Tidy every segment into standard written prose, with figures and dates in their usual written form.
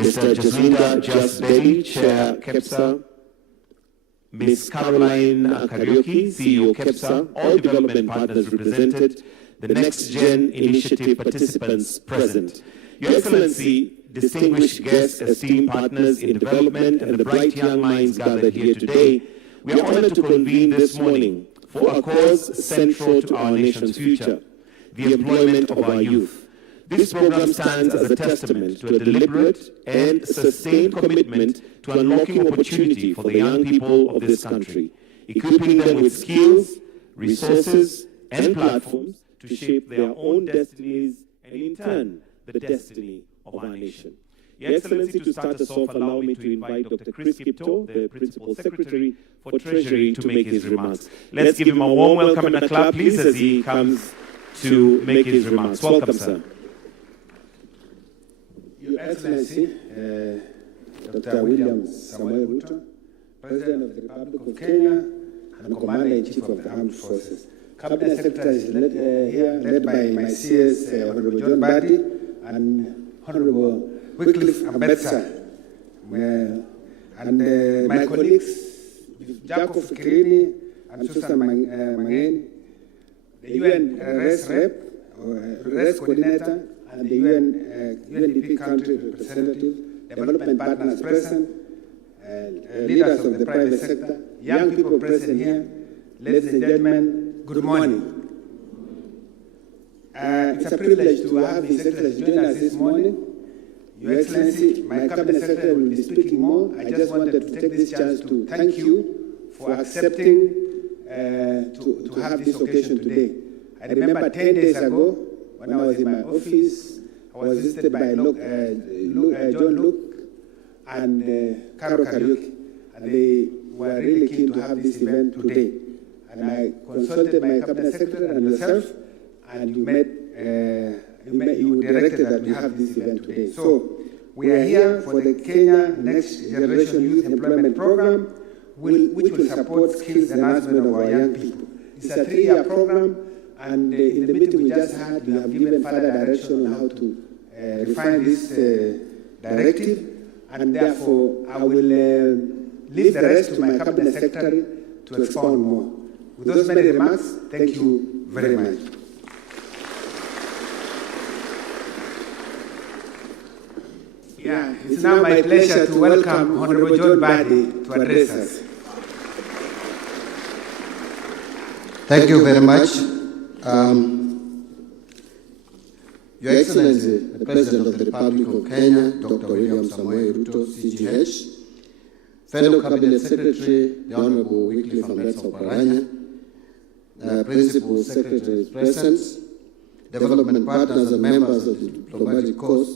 Mr. Jacinda Jasbedi, Chair KEPSA, Ms. Caroline Kariuki, CEO KEPSA, all development partners represented, the Next Gen Initiative participants present. Your Excellency, distinguished guests, esteemed partners in development, and the bright young minds gathered here today, we are honored to convene this morning for a cause central to our nation's future, the employment of our youth. This program stands as a testament to a deliberate and sustained commitment to unlocking opportunity for the young people of this country, equipping them with skills, resources, and platforms to shape their own destinies and, in turn, the destiny of our nation. Your Excellency, to start us off, allow me to invite Dr. Chris Kipto, the Principal Secretary for Treasury, to make his remarks. Let's give him a warm welcome and a clap, please, as he comes to make his remarks. Welcome, sir. Your Excellency, Dr. William Samuel Ruto, President of the Republic of Kenya and Commander-in-Chief of the Armed Forces. Cabinet Secretary is led by my CS, Honorable John Badi, and Honorable Wycliffe Ambetsa, and my colleagues, Jacob Fikirini and Susan Mangain, the UN RES Coordinator, and the UNDP country representative, development partners present, leaders of the private sector, young people present here, ladies and gentlemen, good morning. It's a privilege to have His Excellency join us this morning. Your Excellency, my Cabinet Secretary will be speaking more. I just wanted to take this chance to thank you for accepting to have this occasion today. I remember 10 days ago, when I was in my office, I was visited by John Luke and Carol Kariuki, and they were really keen to have this event today. And I consulted my Cabinet Secretary and yourself, and you directed that we have this event today. So we are here for the Kenya Next Generation Youth Employment Program, which will support skills enhancement of our young people. It's a 3-year program. And in the meeting we just had, we have given further direction on how to refine this directive, and therefore I will leave the rest to my Cabinet Secretary to expound more. With those many remarks, thank you very much. Yeah, it's now my pleasure to welcome Honorable John Badi to address us. Thank you very much. Your Excellency, the President of the Republic of Kenya, Dr. William Samuel Ruto, CGH, fellow Cabinet Secretary, the Honorable Wycliffe Ambetsa, Principal Secretary present, development partners and members of the diplomatic corps,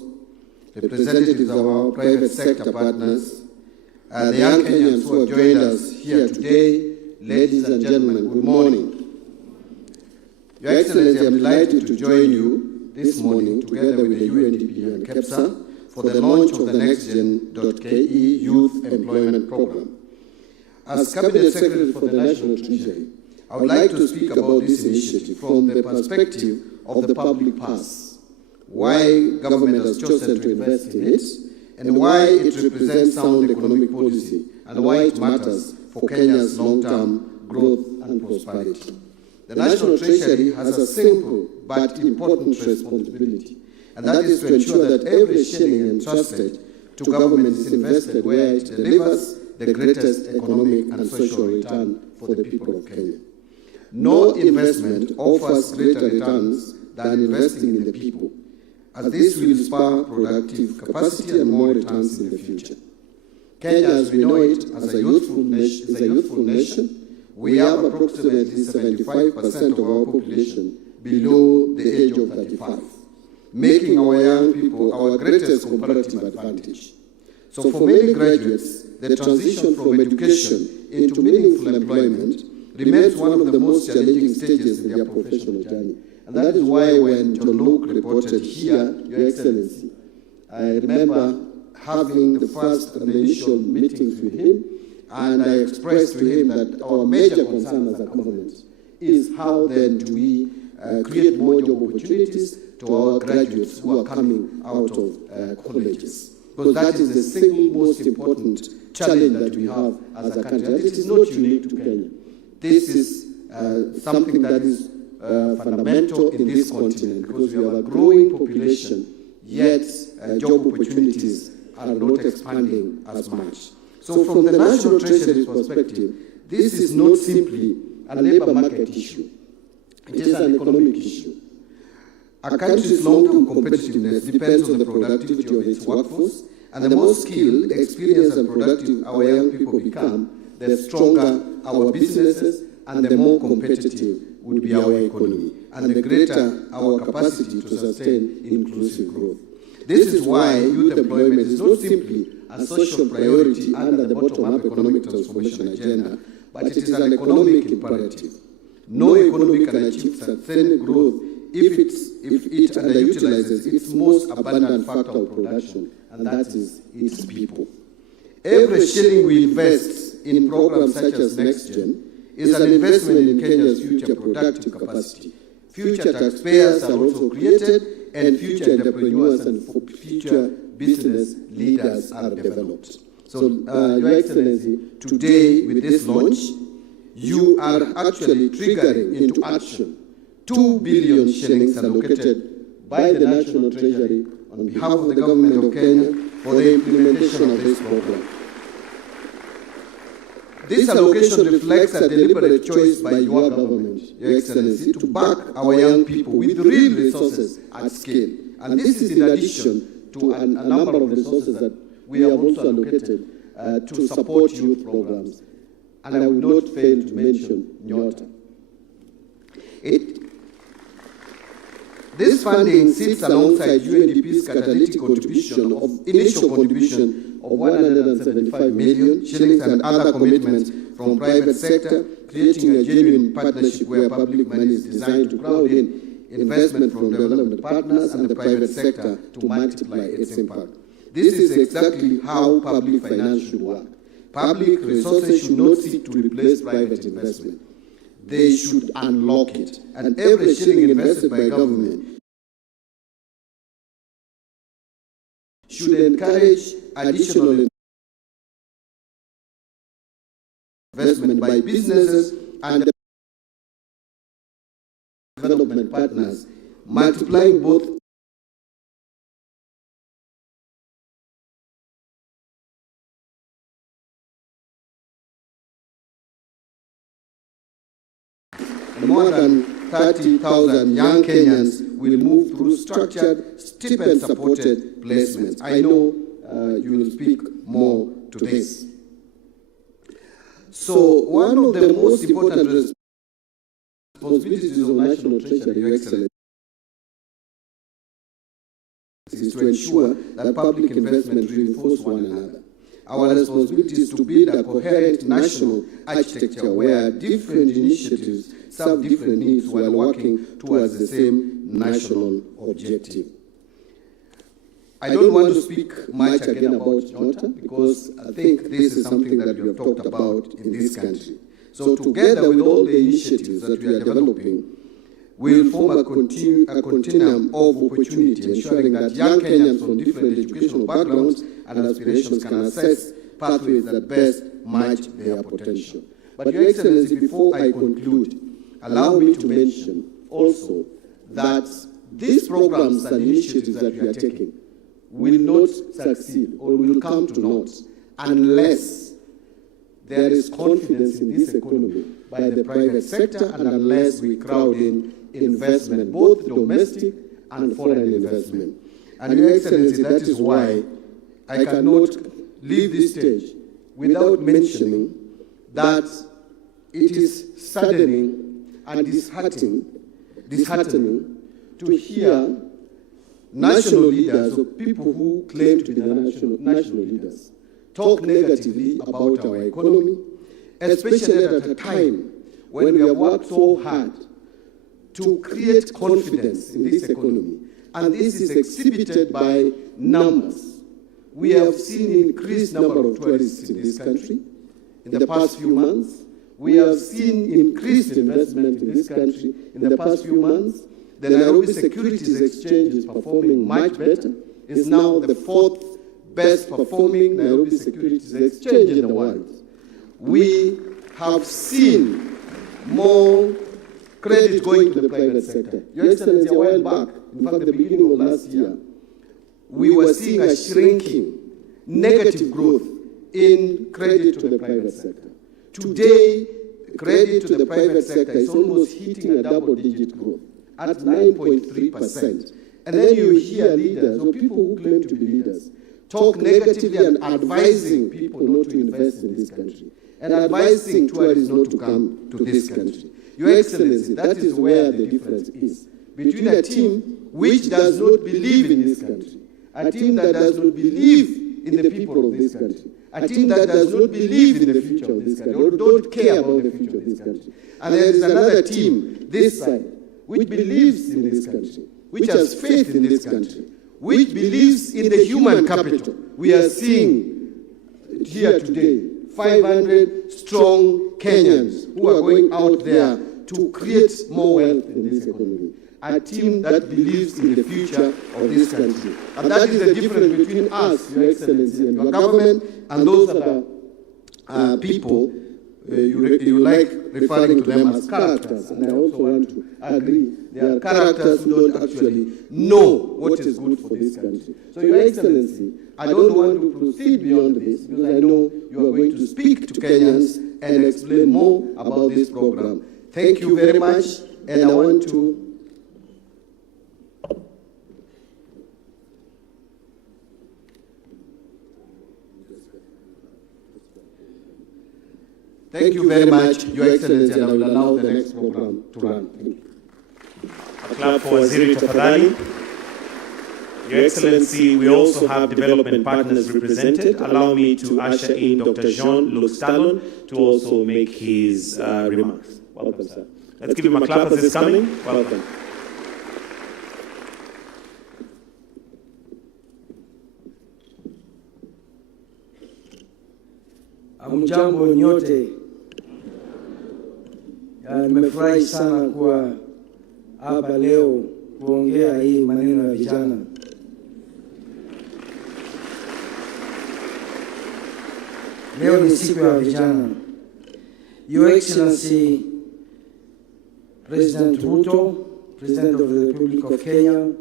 representatives of our private sector partners, the young Kenyans who have joined us here today, ladies and gentlemen, good morning. Your Excellency, I'm delighted to join you this morning together with the UNDP and KEPSA for the launch of the NextGen.ke Youth Employment Program. As Cabinet Secretary for the National Treasury, I would like to speak about this initiative from the perspective of the public purse, why government has chosen to invest in it, and why it represents sound economic policy, and why it matters for Kenya's long-term growth and prosperity. The National Treasury has a simple but important responsibility, and that is to ensure that every shilling entrusted to government is invested where it delivers the greatest economic and social return for the people of Kenya. No investment offers greater returns than investing in the people, as this will spur productive capacity and more returns in the future. Kenya, as we know it, as a youthful nation, we have approximately 75% of our population below the age of 35, making our young people our greatest comparative advantage. So for many graduates, the transition from education into meaningful employment remains one of the most challenging stages in their professional journey. And that is why when John Luke reported here, Your Excellency, I remember having the first and the initial meetings with him, and I expressed to him that our major concern as a government is how then do we create more job opportunities to our graduates who are coming out of colleges. because that is the single most important challenge that we have as a country. And it is not unique to Kenya. This is something that is fundamental in this continent, because we have a growing population, yet job opportunities are not expanding as much. So from the National Treasury's perspective, this is not simply a labor market issue. It is an economic issue. A country's long-term competitiveness depends on the productivity of its workforce, and the more skilled, experienced, and productive our young people become, the stronger our businesses and the more competitive would be our economy, and the greater our capacity to sustain inclusive growth. This is why youth employment is not simply a social priority under the bottom-up economic transformation agenda, but it is an economic imperative. No economy can achieve sustained growth if it underutilizes its most abundant factor of production, and that is its people. Every shilling we invest in programs such as NextGen is an investment in Kenya's future productive capacity. Future taxpayers are also created, and future entrepreneurs and future business leaders are developed. So, Your Excellency, today with this launch, you are actually triggering into action 2 billion shillings allocated by the National Treasury on behalf of the Government of Kenya for the implementation of this program. This allocation reflects a deliberate choice by your government, Your Excellency, to back our young people with real resources at scale. And this is in addition to a number of resources that we have also allocated to support youth programs. And I will not fail to mention Nyota. This funding sits alongside UNDP's catalytic initial contribution of 175 million shillings and other commitments from private sector, creating a genuine partnership where public money is designed to crowd in investment from development partners and the private sector to multiply its impact. This is exactly how public finance should work. Public resources should not seek to replace private investment. They should unlock it. And every shilling invested by government should encourage additional investment by businesses and development partners, multiplying both more than 30,000 young Kenyans will move through structured, stipend-supported placements. I know you will speak more to this. So one of the most important responsibilities of National Treasury, Your Excellency, is to ensure that public investment reinforce one another. Our responsibility is to build a coherent national architecture where different initiatives serve different needs while working towards the same national objective. I don't want to speak much again about Nyota because I think this is something that we have talked about in this country. So together with all the initiatives that we are developing, we will form a continuum of opportunity, ensuring that young Kenyans from different educational backgrounds and aspirations can access pathways that best match their potential. But Your Excellency, before I conclude, allow me to mention also that these programs and initiatives that we are taking will not succeed or will come to naught unless there is confidence in this economy by the private sector and unless we crowd in investment, both domestic and foreign investment. And Your Excellency, that is why I cannot leave this stage without mentioning that it is saddening and disheartening to hear national leaders or people who claim to be the national leaders talk negatively about our economy, especially at a time when we have worked so hard to create confidence in this economy. And this is exhibited by numbers. We have seen an increased number of tourists in this country in the past few months. We have seen increased investment in this country in the past few months. The Nairobi Securities Exchange is performing much better. It's now the 4th best performing Nairobi Securities Exchange in the world. We have seen more credit going to the private sector. Your Excellency, a while back, in fact, the beginning of last year, we were seeing a shrinking, negative growth in credit to the private sector. Today, credit to the private sector is almost hitting a double-digit growth at 9.3%. And then you hear leaders, or people who claim to be leaders, talk negatively and advising people not to invest in this country, and advising tourists not to come to this country. Your Excellency, that is where the difference is between a team which does not believe in this country, a team that does not believe in the people of this country, a team that does not believe in the future of this country, or don't care about the future of this country. And there is another team, this side, which believes in this country, which has faith in this country, which believes in the human capital. We are seeing here today 500 strong Kenyans who are going out there to create more wealth in this economy. A team that believes in the future of this country. And that is the difference between us, Your Excellency, and your government, and those other people. You like referring to them as characters, and I also want to agree. They are characters who don't actually know what is good for this country. So, Your Excellency, I don't want to proceed beyond this, because I know you are going to speak to Kenyans and explain more about this program. Thank you very much, and I want to Thank you very much, Your Excellency, and I will allow the next program to run. Thank you. A clap for Waziri Tafadhali. Your Excellency, we also have development partners represented. Allow me to usher in Dr. Jean-Luc Stallon to also make his remarks. Welcome, sir. Let's give him a clap as he's coming. Welcome. Hamjambo nyote. Nimefurahi sana kuwa hapa leo kuongea hii maneno ya vijana. Leo ni siku ya vijana. Your Excellency, President Ruto, President of the Republic of Kenya,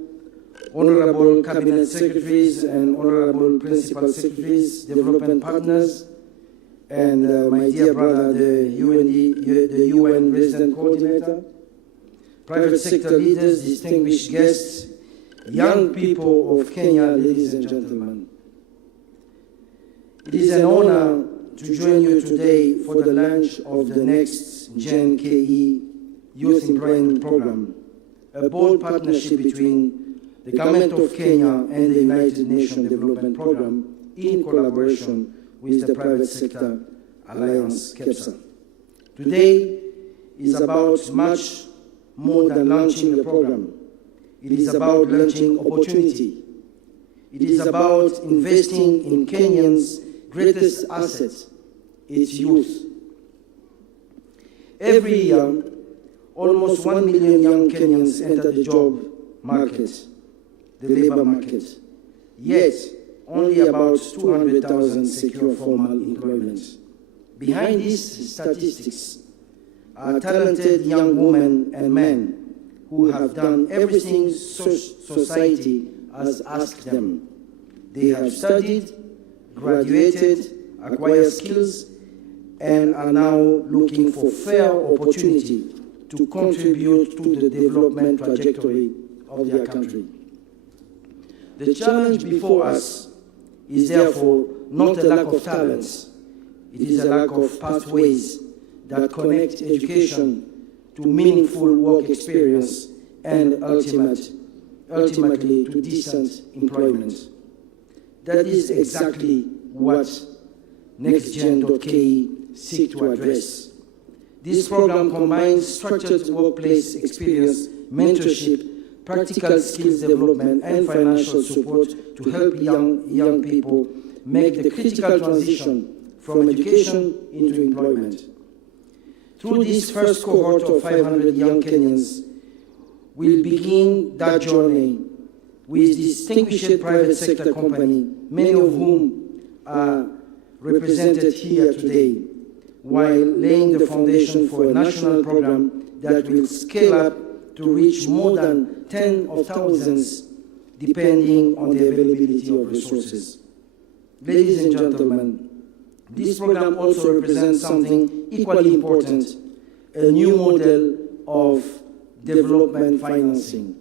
Honorable Cabinet Secretaries and Honorable Principal Secretaries, Development Partners, and my dear brother, the UN Resident Coordinator, private sector leaders, distinguished guests, young people of Kenya, ladies and gentlemen. It is an honor to join you today for the launch of the next Gen KE Youth Employment Program, a bold partnership between the Government of Kenya and the United Nations Development Program in collaboration with the Private Sector Alliance, KEPSA. Today is about much more than launching the program. It is about launching opportunity. It is about investing in Kenyans' greatest asset, its youth. Every year, almost 1 million young Kenyans enter the job market, the labor market. Yet, only about 200,000 secure formal employment. Behind these statistics are talented young women and men who have done everything society has asked them. They have studied, graduated, acquired skills, and are now looking for fair opportunity to contribute to the development trajectory of their country. The challenge before us is therefore not a lack of talents. It is a lack of pathways that connect education to meaningful work experience and ultimately to decent employment. That is exactly what NextGen.ke seek to address. This program combines structured workplace experience, mentorship, practical skills development, and financial support to help young people make the critical transition from education into employment. Through this first cohort of 500 young Kenyans, we'll begin that journey with distinguished private sector companies, many of whom are represented here today, while laying the foundation for a national program that will scale up to reach more than tens of thousands, depending on the availability of resources. Ladies and gentlemen, this program also represents something equally important, a new model of development financing.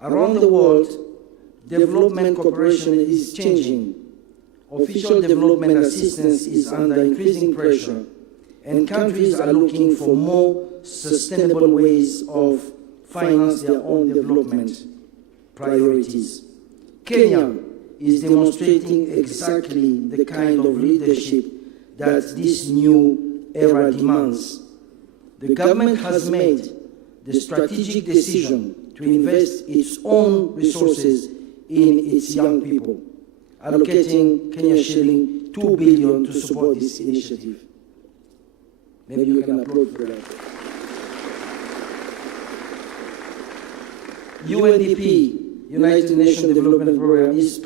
Around the world, development cooperation is changing. Official development assistance is under increasing pressure, and countries are looking for more sustainable ways of finance their own development priorities. Kenya is demonstrating exactly the kind of leadership that this new era demands. The government has made the strategic decision to invest its own resources in its young people, allocating Kenya shilling 2 billion to support this initiative. Maybe you can applaud for that. UNDP, United Nations Development Program, is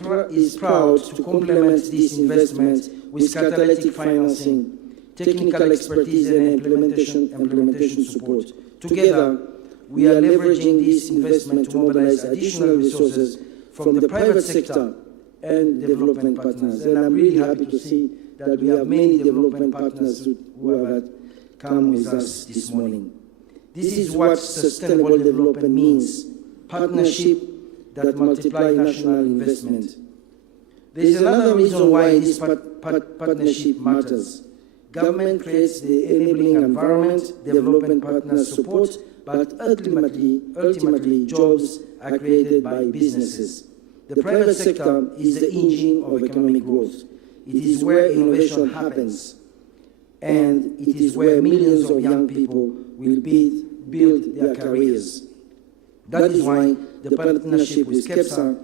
proud to complement this investment with catalytic financing, technical expertise, and implementation support. Together, we are leveraging this investment to mobilize additional resources from the private sector and development partners. And I'm really happy to see that we have many development partners who have come with us this morning. This is what sustainable development means: partnership that multiply national investment. There is another reason why this partnership matters. Government creates the enabling environment, development partners support, but ultimately jobs are created by businesses. The private sector is the engine of economic growth. It is where innovation happens, and it is where millions of young people will build their careers. That is why the partnership with KEPSA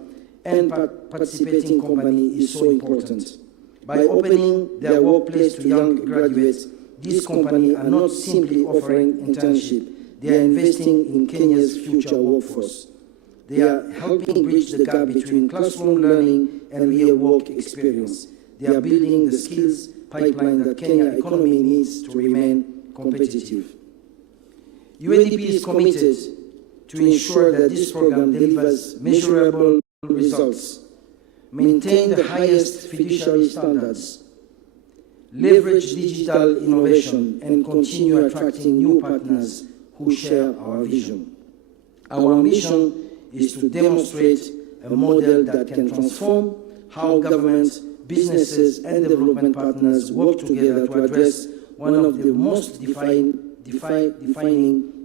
and participating companies is so important. By opening their workplace to young graduates, these companies are not simply offering internship, they are investing in Kenya's future workforce. They are helping bridge the gap between classroom learning and real work experience. They are building the skills pipeline that Kenya economy needs to remain competitive. UNDP is committed to ensure that this program delivers measurable results, maintain the highest fiduciary standards, leverage digital innovation, and continue attracting new partners who share our vision. Our ambition is to demonstrate a model that can transform how governments, businesses, and development partners work together to address one of the most defining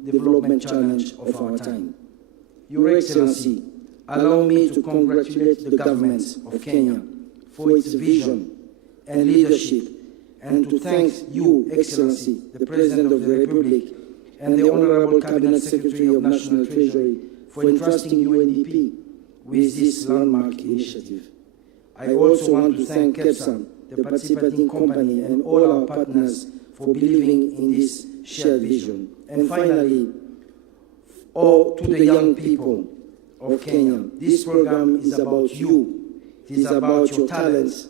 development challenge of our time. Your Excellency, allow me to congratulate the government of Kenya for its vision and leadership, and to thank you, Excellency, the President of the Republic, and the Honorable Cabinet Secretary of National Treasury for entrusting UNDP with this landmark initiative. I also want to thank KEPSA, the participating company, and all our partners for believing in this shared vision. And finally, to the young people of Kenya, this program is about you. It is about your talents,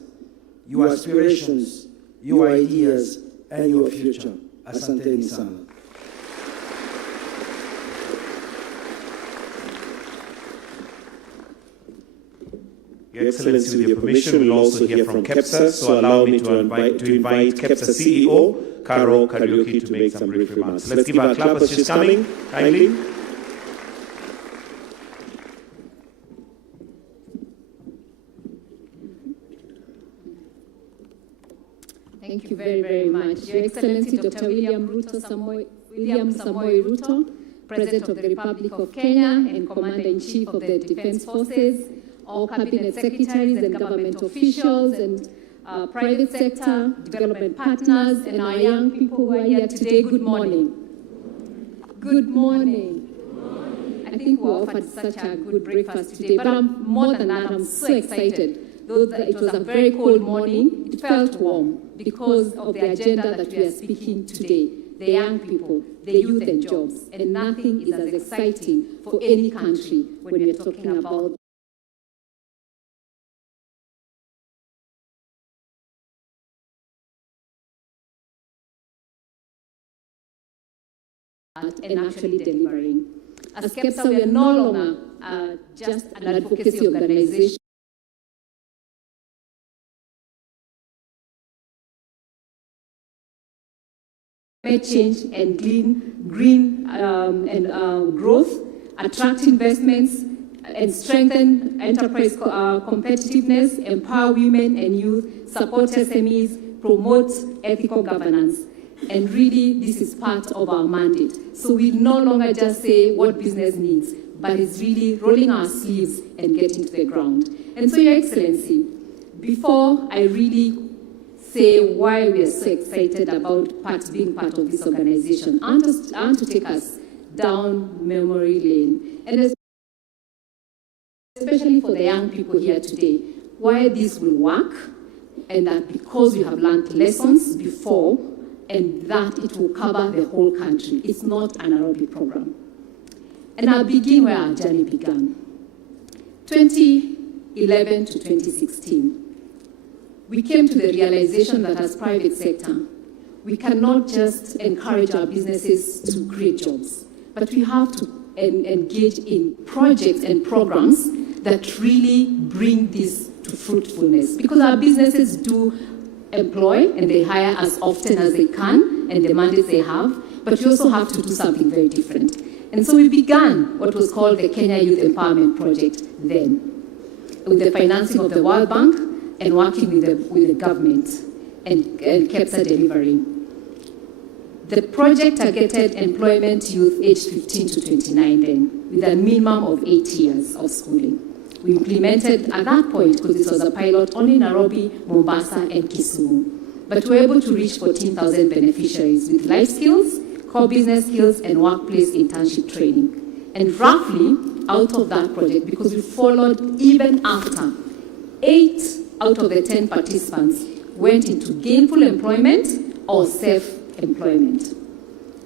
your aspirations, your ideas, and your future. Asanteni sana. Your Excellency, with your permission, we'll also hear from KEPSA, so allow me to invite KEPSA CEO, Caro Kariuki, to make some brief remarks. Let's give her a clap as she's coming, kindly. Thank you very, very much. Your Excellency, Dr. William Samoei Ruto, President of the Republic of Kenya and Commander-in-Chief of the Defense Forces, all cabinet secretaries and government officials and private sector, development partners, and our young people who are here today, good morning. Good morning. I think we were offered such a good breakfast today, but more than that, I'm so excited. Though it was a very cold morning, it felt warm because of the agenda that we are speaking today. The young people, the youth and jobs, and nothing is as exciting for any country when we are talking about and actually delivering. As KEPSA, we are no longer just an advocacy organization. Change and green growth, attract investments, and strengthen enterprise competitiveness, empower women and youth, support SMEs, promote ethical governance. And really, this is part of our mandate. So we no longer just say what business needs, but it's really rolling our sleeves and getting to the ground. And so, Your Excellency, before I really say why we are so excited about being part of this organization, I want to take us down memory lane, and especially for the young people here today, why this will work, and that because we have learned lessons before, and that it will cover the whole country. It's not an Nairobi program. And I'll begin where our journey began. 2011 to 2016. We came to the realization that as private sector, we cannot just encourage our businesses to create jobs, but we have to engage in projects and programs that really bring this to fruitfulness. Because our businesses do employ and they hire as often as they can and the mandates they have, but we also have to do something very different. And so we began what was called the Kenya Youth Empowerment Project then, with the financing of the World Bank and working with the government and KEPSA delivering. The project targeted employment youth aged 15 to 29 then, with a minimum of 8 years of schooling. We implemented at that point, because this was a pilot, only Nairobi, Mombasa, and Kisumu. But we were able to reach 14,000 beneficiaries with life skills, core business skills, and workplace internship training. And roughly, out of that project, because we followed even after, 8 out of the 10 participants went into gainful employment or self-employment.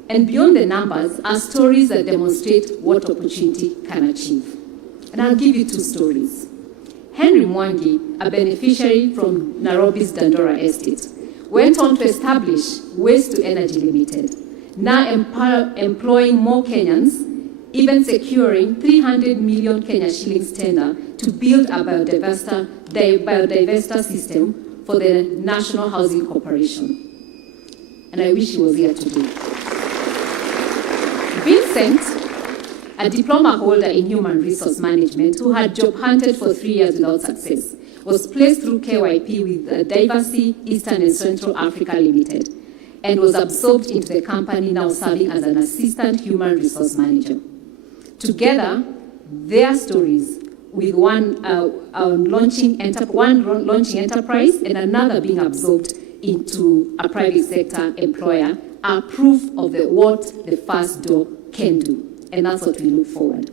And beyond the numbers are stories that demonstrate what opportunity can achieve. And I'll give you 2 stories. Henry Mwangi, a beneficiary from Nairobi's Dandora estate, went on to establish Waste to Energy Limited, now employing more Kenyans, even securing 300 million Kenya shillings tender to build a biodiversity system for the National Housing Corporation. And I wish he was here today. Vincent, a diploma holder in human resource management who had job hunted for 3 years without success, was placed through KYP with Diversity Eastern and Central Africa Limited and was absorbed into the company, now serving as an assistant human resource manager. Together, their stories, with one launching enterprise and another being absorbed into a private sector employer, are proof of what the first door can do. And that's what we look forward.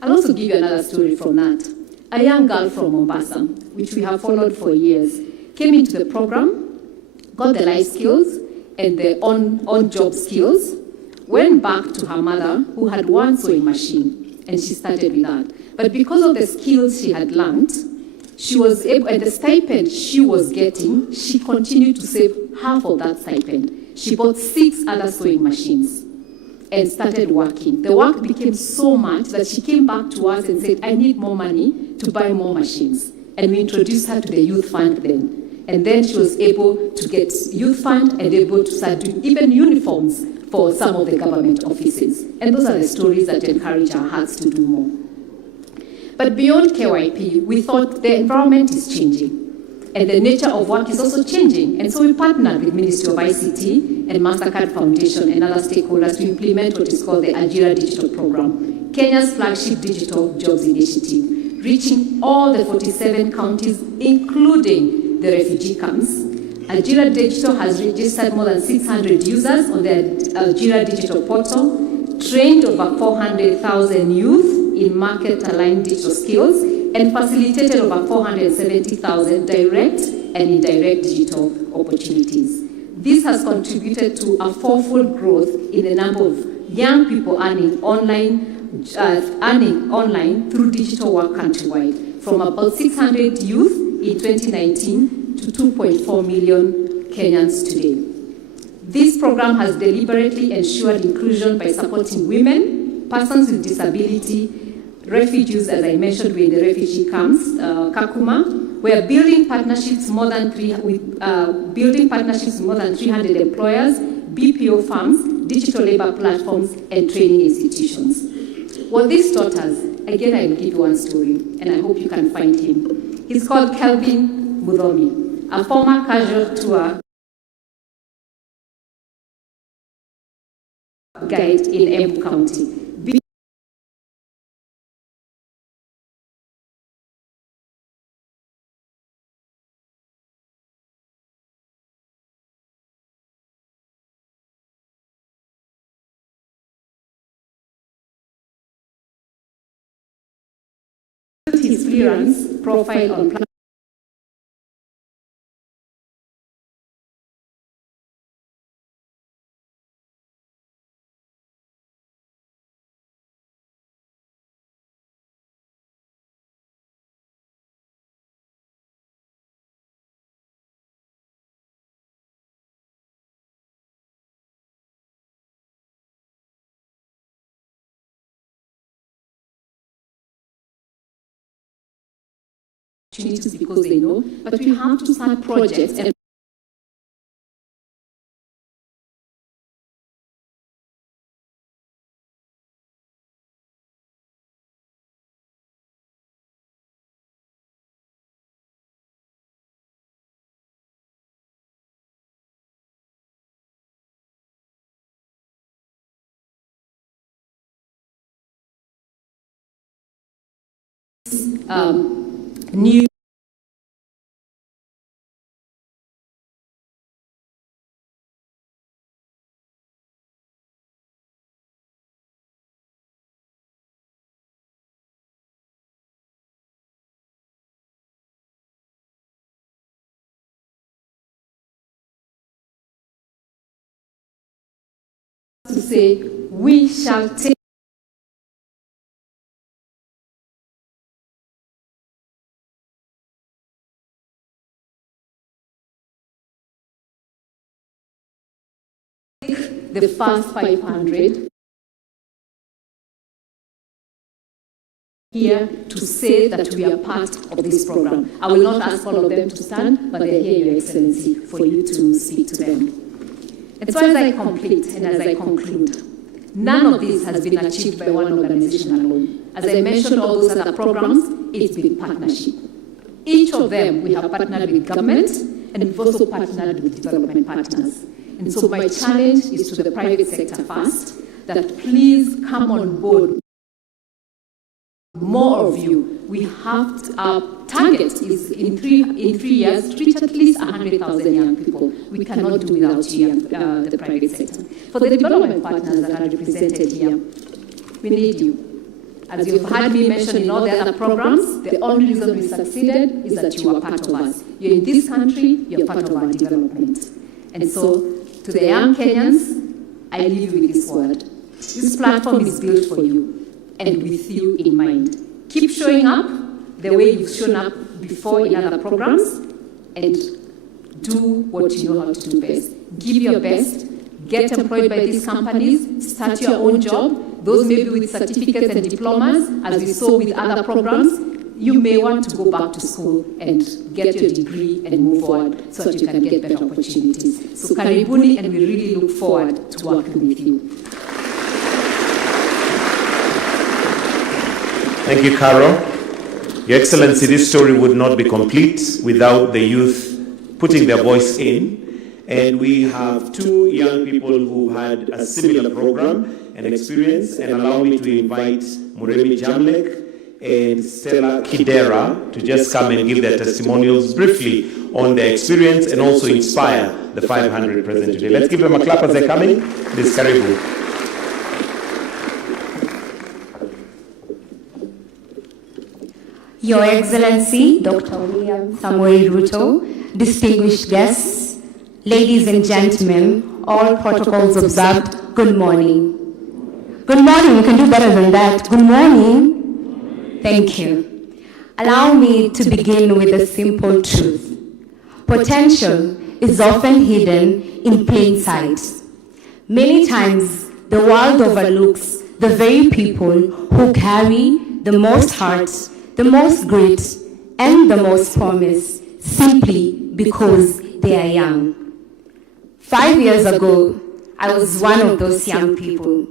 I'll also give you another story from that. A young girl from Mombasa, which we have followed for years, came into the program, got the life skills and the on-job skills, went back to her mother, who had one sewing machine, and she started with that. But because of the skills she had learned, she was able, and the stipend she was getting, she continued to save half of that stipend. She bought 6 other sewing machines and started working. The work became so much that she came back to us and said, I need more money to buy more machines. And we introduced her to the youth fund then. And then she was able to get youth fund and able to start doing even uniforms for some of the government offices. And those are the stories that encourage our hearts to do more. But beyond KYP, we thought the environment is changing. And the nature of work is also changing. And so we partnered with Ministry of ICT and MasterCard Foundation and other stakeholders to implement what is called the Ajira Digital Program, Kenya's flagship digital jobs initiative, reaching all the 47 counties, including the refugee camps. Ajira Digital has registered more than 600 users on the Ajira Digital portal, trained over 400,000 youth in market-aligned digital skills, and facilitated over 470,000 direct and indirect digital opportunities. This has contributed to a fourfold growth in the number of young people earning online through digital work countrywide, from about 600 youth in 2019 to 2.4 million Kenyans today. This program has deliberately ensured inclusion by supporting women, persons with disability, refugees, as I mentioned, in the refugee camps, Kakuma. We are building partnerships more than 300 employers, BPO firms, digital labor platforms, and training institutions. What this taught us, again, I will give you one story, and I hope you can find him. He's called Kelvin Mudhomi, a former casual tour guide in Embu County. His clearance profile on opportunities because they know, but we have to start projects and new to say we shall take the first 500 here to say that we are part of this program. I will not ask all of them to stand, but they're here, Your Excellency, for you to speak to them. And so as I complete and as I conclude, none of this has been achieved by one organization alone. As I mentioned, all those other programs, it's been partnership. Each of them, we have partnered with government, and we've also partnered with development partners. And so my challenge is to the private sector first, that please come on board. More of you. We have to, our target is in three years to reach at least 100,000 young people. We cannot do without you, the private sector. For the development partners that are represented here, we need you. As you've heard me mention in all the other programs, the only reason we succeeded is that you are part of us. You're in this country, you're part of our development. And so, to the young Kenyans, I leave you with this word. This platform is built for you and with you in mind. Keep showing up the way you've shown up before in other programs and do what you know how to do best. Give your best, get employed by these companies, start your own job. Those maybe with certificates and diplomas, as we saw with other programs, you may want to go back to school and get your degree and move forward so that you can get better opportunities. So karibuni, and we really look forward to working with you. Thank you, Carol. Your Excellency, this story would not be complete without the youth putting their voice in. And we have two young people who had a similar program and experience. And allow me to invite Muremi Jamlek and Stella Kidera to just come and give their testimonials briefly on their experience and also inspire the 500 present today. Let's give them a clap as they're coming. This Karibu. Your Excellency, Dr. William Samoei Ruto, distinguished guests, ladies and gentlemen, all protocols observed, good morning. Good morning, we can do better than that. Good morning. Thank you. Allow me to begin with a simple truth. Potential is often hidden in plain sight. Many times, the world overlooks the very people who carry the most heart, the most grit, and the most promise, simply because they are young. 5 years ago, I was one of those young people.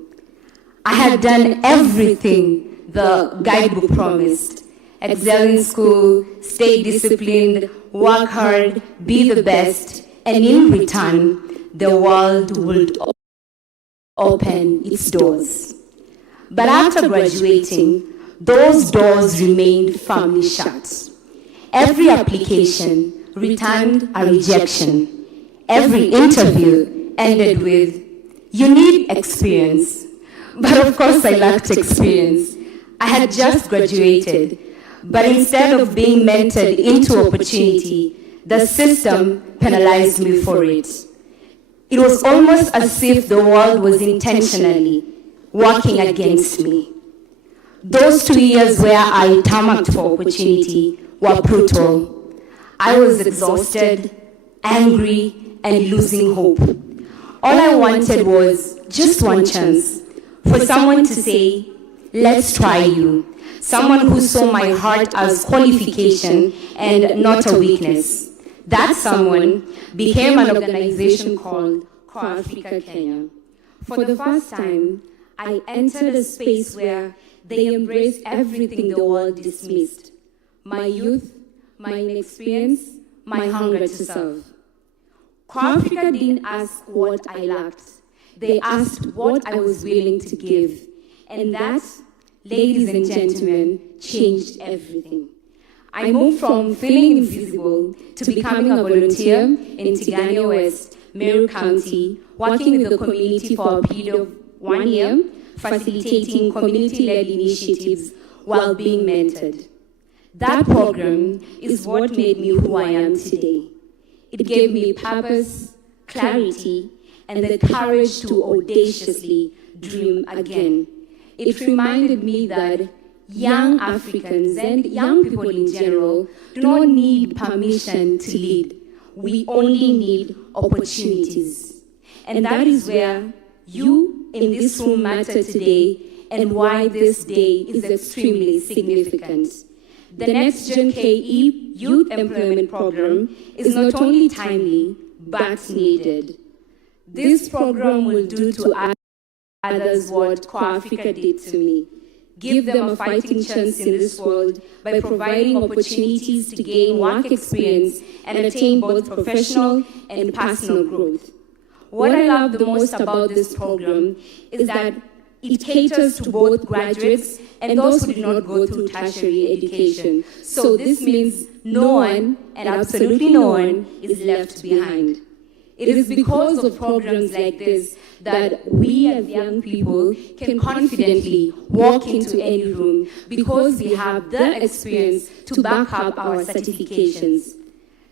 I had done everything the guidebook promised: excel in school, stay disciplined, work hard, be the best, and in return, the world would open its doors. But after graduating, those doors remained firmly shut. Every application returned a rejection. Every interview ended with, "You need experience." But of course I lacked experience. I had just graduated, but instead of being mentored into opportunity, the system penalized me for it. It was almost as if the world was intentionally working against me. Those 2 years where I tarmacked for opportunity were brutal. I was exhausted, angry, and losing hope. All I wanted was just one chance, for someone to say, "Let's try you." Someone who saw my heart as qualification and not a weakness. That someone became an organization called Africa Kenya. For the first time, I entered a space where they embraced everything the world dismissed: my youth, my inexperience, my hunger to serve. Africa didn't ask what I lacked. They asked what I was willing to give. And that, ladies and gentlemen, changed everything. I moved from feeling invisible to becoming a volunteer in Tigania West, Meru County, working with the community for a period of 1 year, facilitating community-led initiatives while being mentored. That program is what made me who I am today. It gave me purpose, clarity, and the courage to audaciously dream again. It reminded me that young Africans and young people in general do not need permission to lead. We only need opportunities. And that is where you in this room matter today, and why this day is extremely significant. The Next Gen KE Youth Employment Program is not only timely, but needed. This program will do to others what Africa did to me. Give them a fighting chance in this world by providing opportunities to gain work experience and attain both professional and personal growth. What I love the most about this program is that it caters to both graduates and those who did not go through tertiary education. So this means no one, and absolutely no one, is left behind. It is because of programs like this that we as young people can confidently walk into any room, because we have the experience to back up our certifications.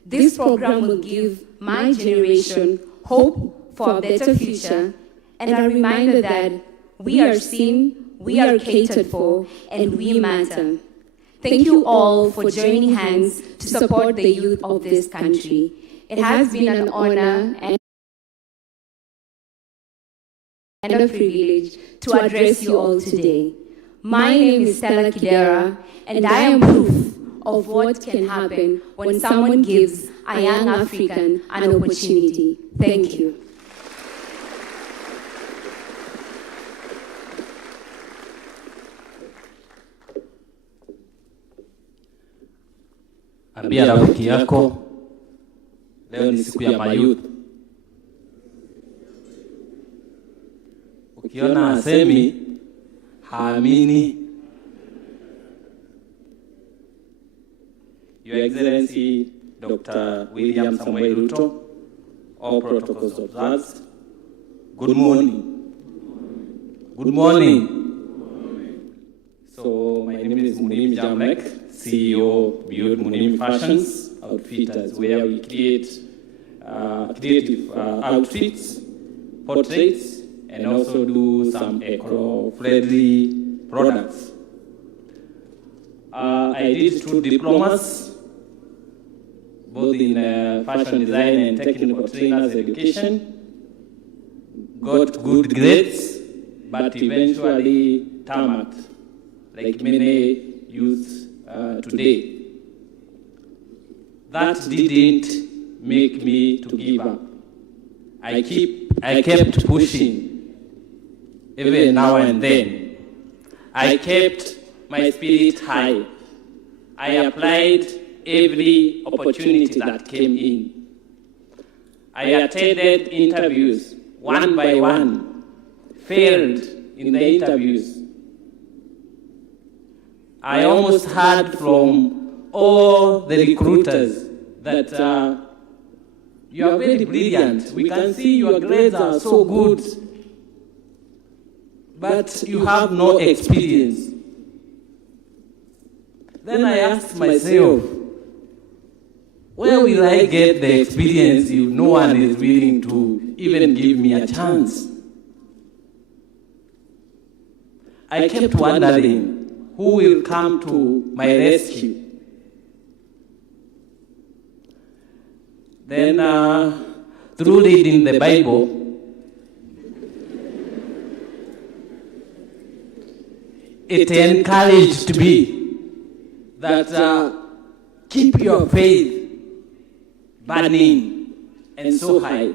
This program will give my generation hope for a better future, and a reminder that we are seen, we are catered for, and we matter. Thank you all for joining hands to support the youth of this country. It has been an honor and a privilege to address you all today. My name is Stella Kidera, and I am proof of what can happen when someone gives a young African an opportunity. Thank you. Ambia rafiki yako leo ni siku ya mayouth. Ukiona asemi haamini. Your Excellency Dr. William Samoei Ruto, all protocols observed. Good morning. Good morning. So my name is Munim Jamlek, CEO Beyond Munim Fashions Outfitters, where we create creative outfits, portraits, and also do some eco-friendly products. I did 2 diplomas, both in fashion design and technical trainers education. Got good grades, but eventually tarmacked, like many youths today. That didn't make me to give up. I kept pushing, even now and then. I kept my spirit high. I applied every opportunity that came in. I attended interviews one by one, failed in the interviews. I almost heard from all the recruiters that you are very brilliant. We can see your grades are so good, but you have no experience. Then I asked myself, where will I get the experience if no one is willing to even give me a chance? I kept wondering, who will come to my rescue? Then, through reading the Bible, it encouraged me that keep your faith burning and so high.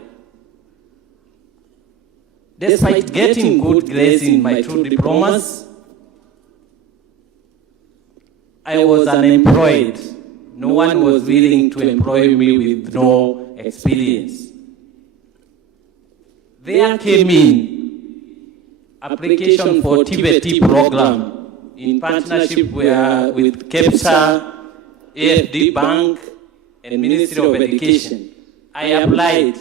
Despite getting good grades in my two diplomas, I was unemployed. No one was willing to employ me with no experience. There came in application for TVT program in partnership with KEPSA, AFD Bank, and Ministry of Education. I applied.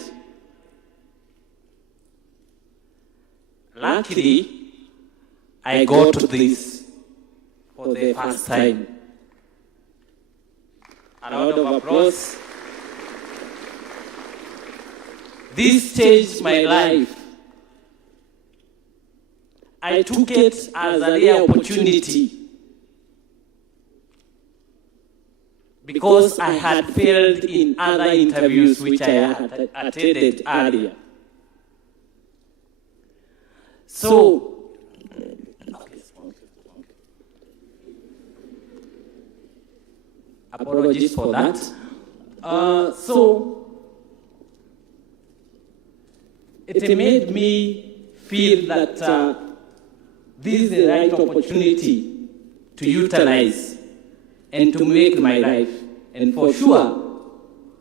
Luckily, I got this for the first time. A round of applause. This changed my life. I took it as a rare opportunity because I had failed in other interviews which I had attended earlier. So, apologies for that. So, it made me feel that this is the right opportunity to utilize and to make my life. And for sure,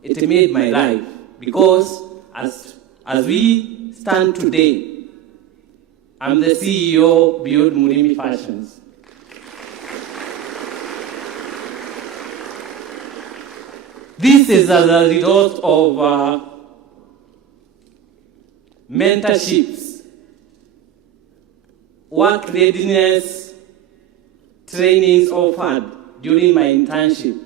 it made my life because as we stand today, I'm the CEO of Beyond Munimi Fashions. This is as a result of mentorships, work readiness trainings offered during my internship.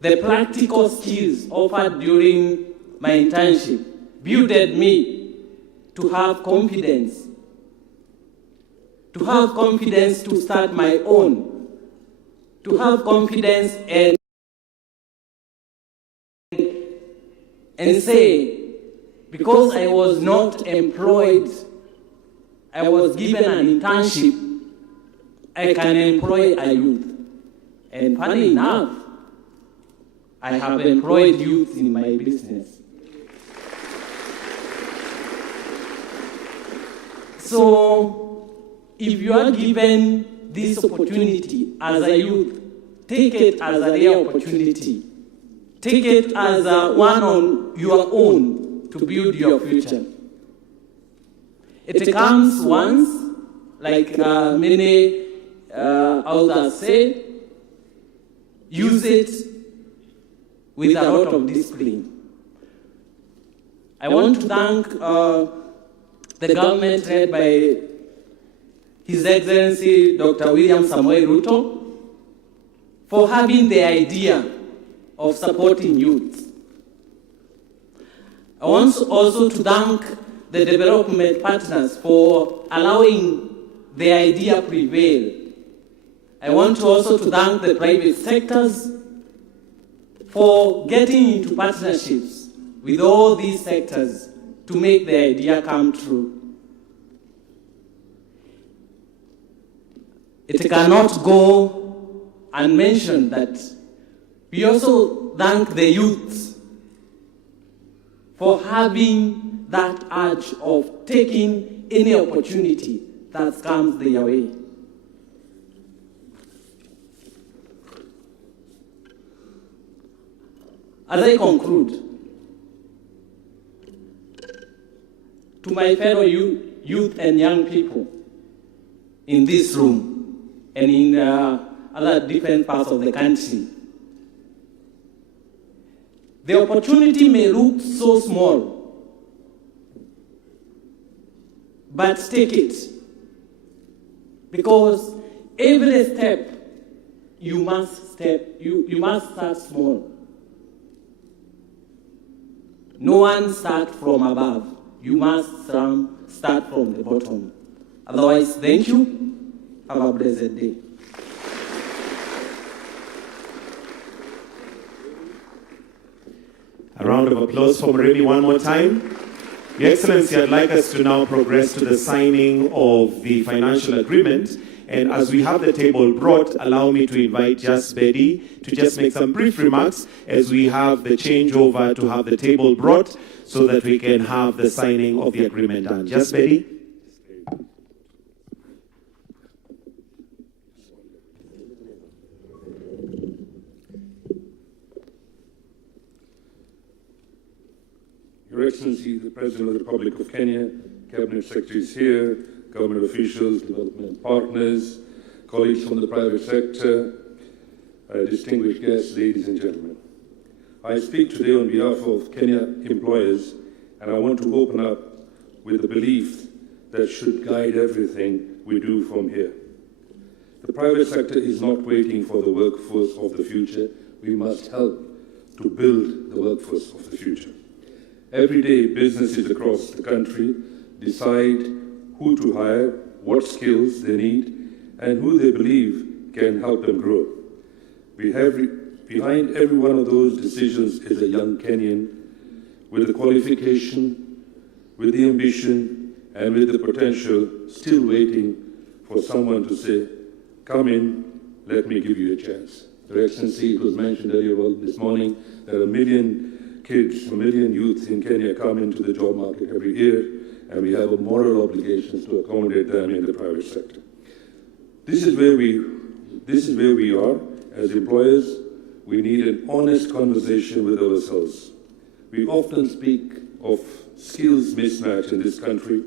The practical skills offered during my internship built me to have confidence to start my own, to have confidence and say, because I was not employed, I was given an internship, I can employ a youth. And funny enough, I have employed youth in my business. So, if you are given this opportunity as a youth, take it as a rare opportunity. Take it as one on your own to build your future. It comes once, like many others say, use it with a lot of discipline. I want to thank the government led by His Excellency Dr. William Samoei Ruto for having the idea of supporting youth. I want also to thank the development partners for allowing the idea prevail. I want to also to thank the private sectors for getting into partnerships with all these sectors to make the idea come true. It cannot go unmentioned that we also thank the youth for having that urge of taking any opportunity that comes their way. As I conclude, to my fellow youth and young people in this room and in other different parts of the country, the opportunity may look so small, but take it. Because every step you must start small. No one start from above. You must start from the bottom. Otherwise, thank you. Have a blessed day. A round of applause for Murimi one more time. Your Excellency, I'd like us to now progress to the signing of the financial agreement. And as we have the table brought, allow me to invite Just Betty to just make some brief remarks as we have the changeover to have the table brought so that we can have the signing of the agreement done. Just Betty. Your Excellency, the President of the Republic of Kenya, Cabinet Secretaries here, government officials, development partners, colleagues from the private sector, distinguished guests, ladies and gentlemen. I speak today on behalf of Kenya employers, and I want to open up with the belief that should guide everything we do from here. The private sector is not waiting for the workforce of the future. We must help to build the workforce of the future. Every day, businesses across the country decide who to hire, what skills they need, and who they believe can help them grow. Behind every one of those decisions is a young Kenyan with the qualification, with the ambition, and with the potential, still waiting for someone to say, come in, let me give you a chance. Your Excellency, it was mentioned earlier this morning that 1 million kids, 1 million youths in Kenya come into the job market every year, and we have a moral obligation to accommodate them in the private sector. This is where we are as employers. We need an honest conversation with ourselves. We often speak of skills mismatch in this country,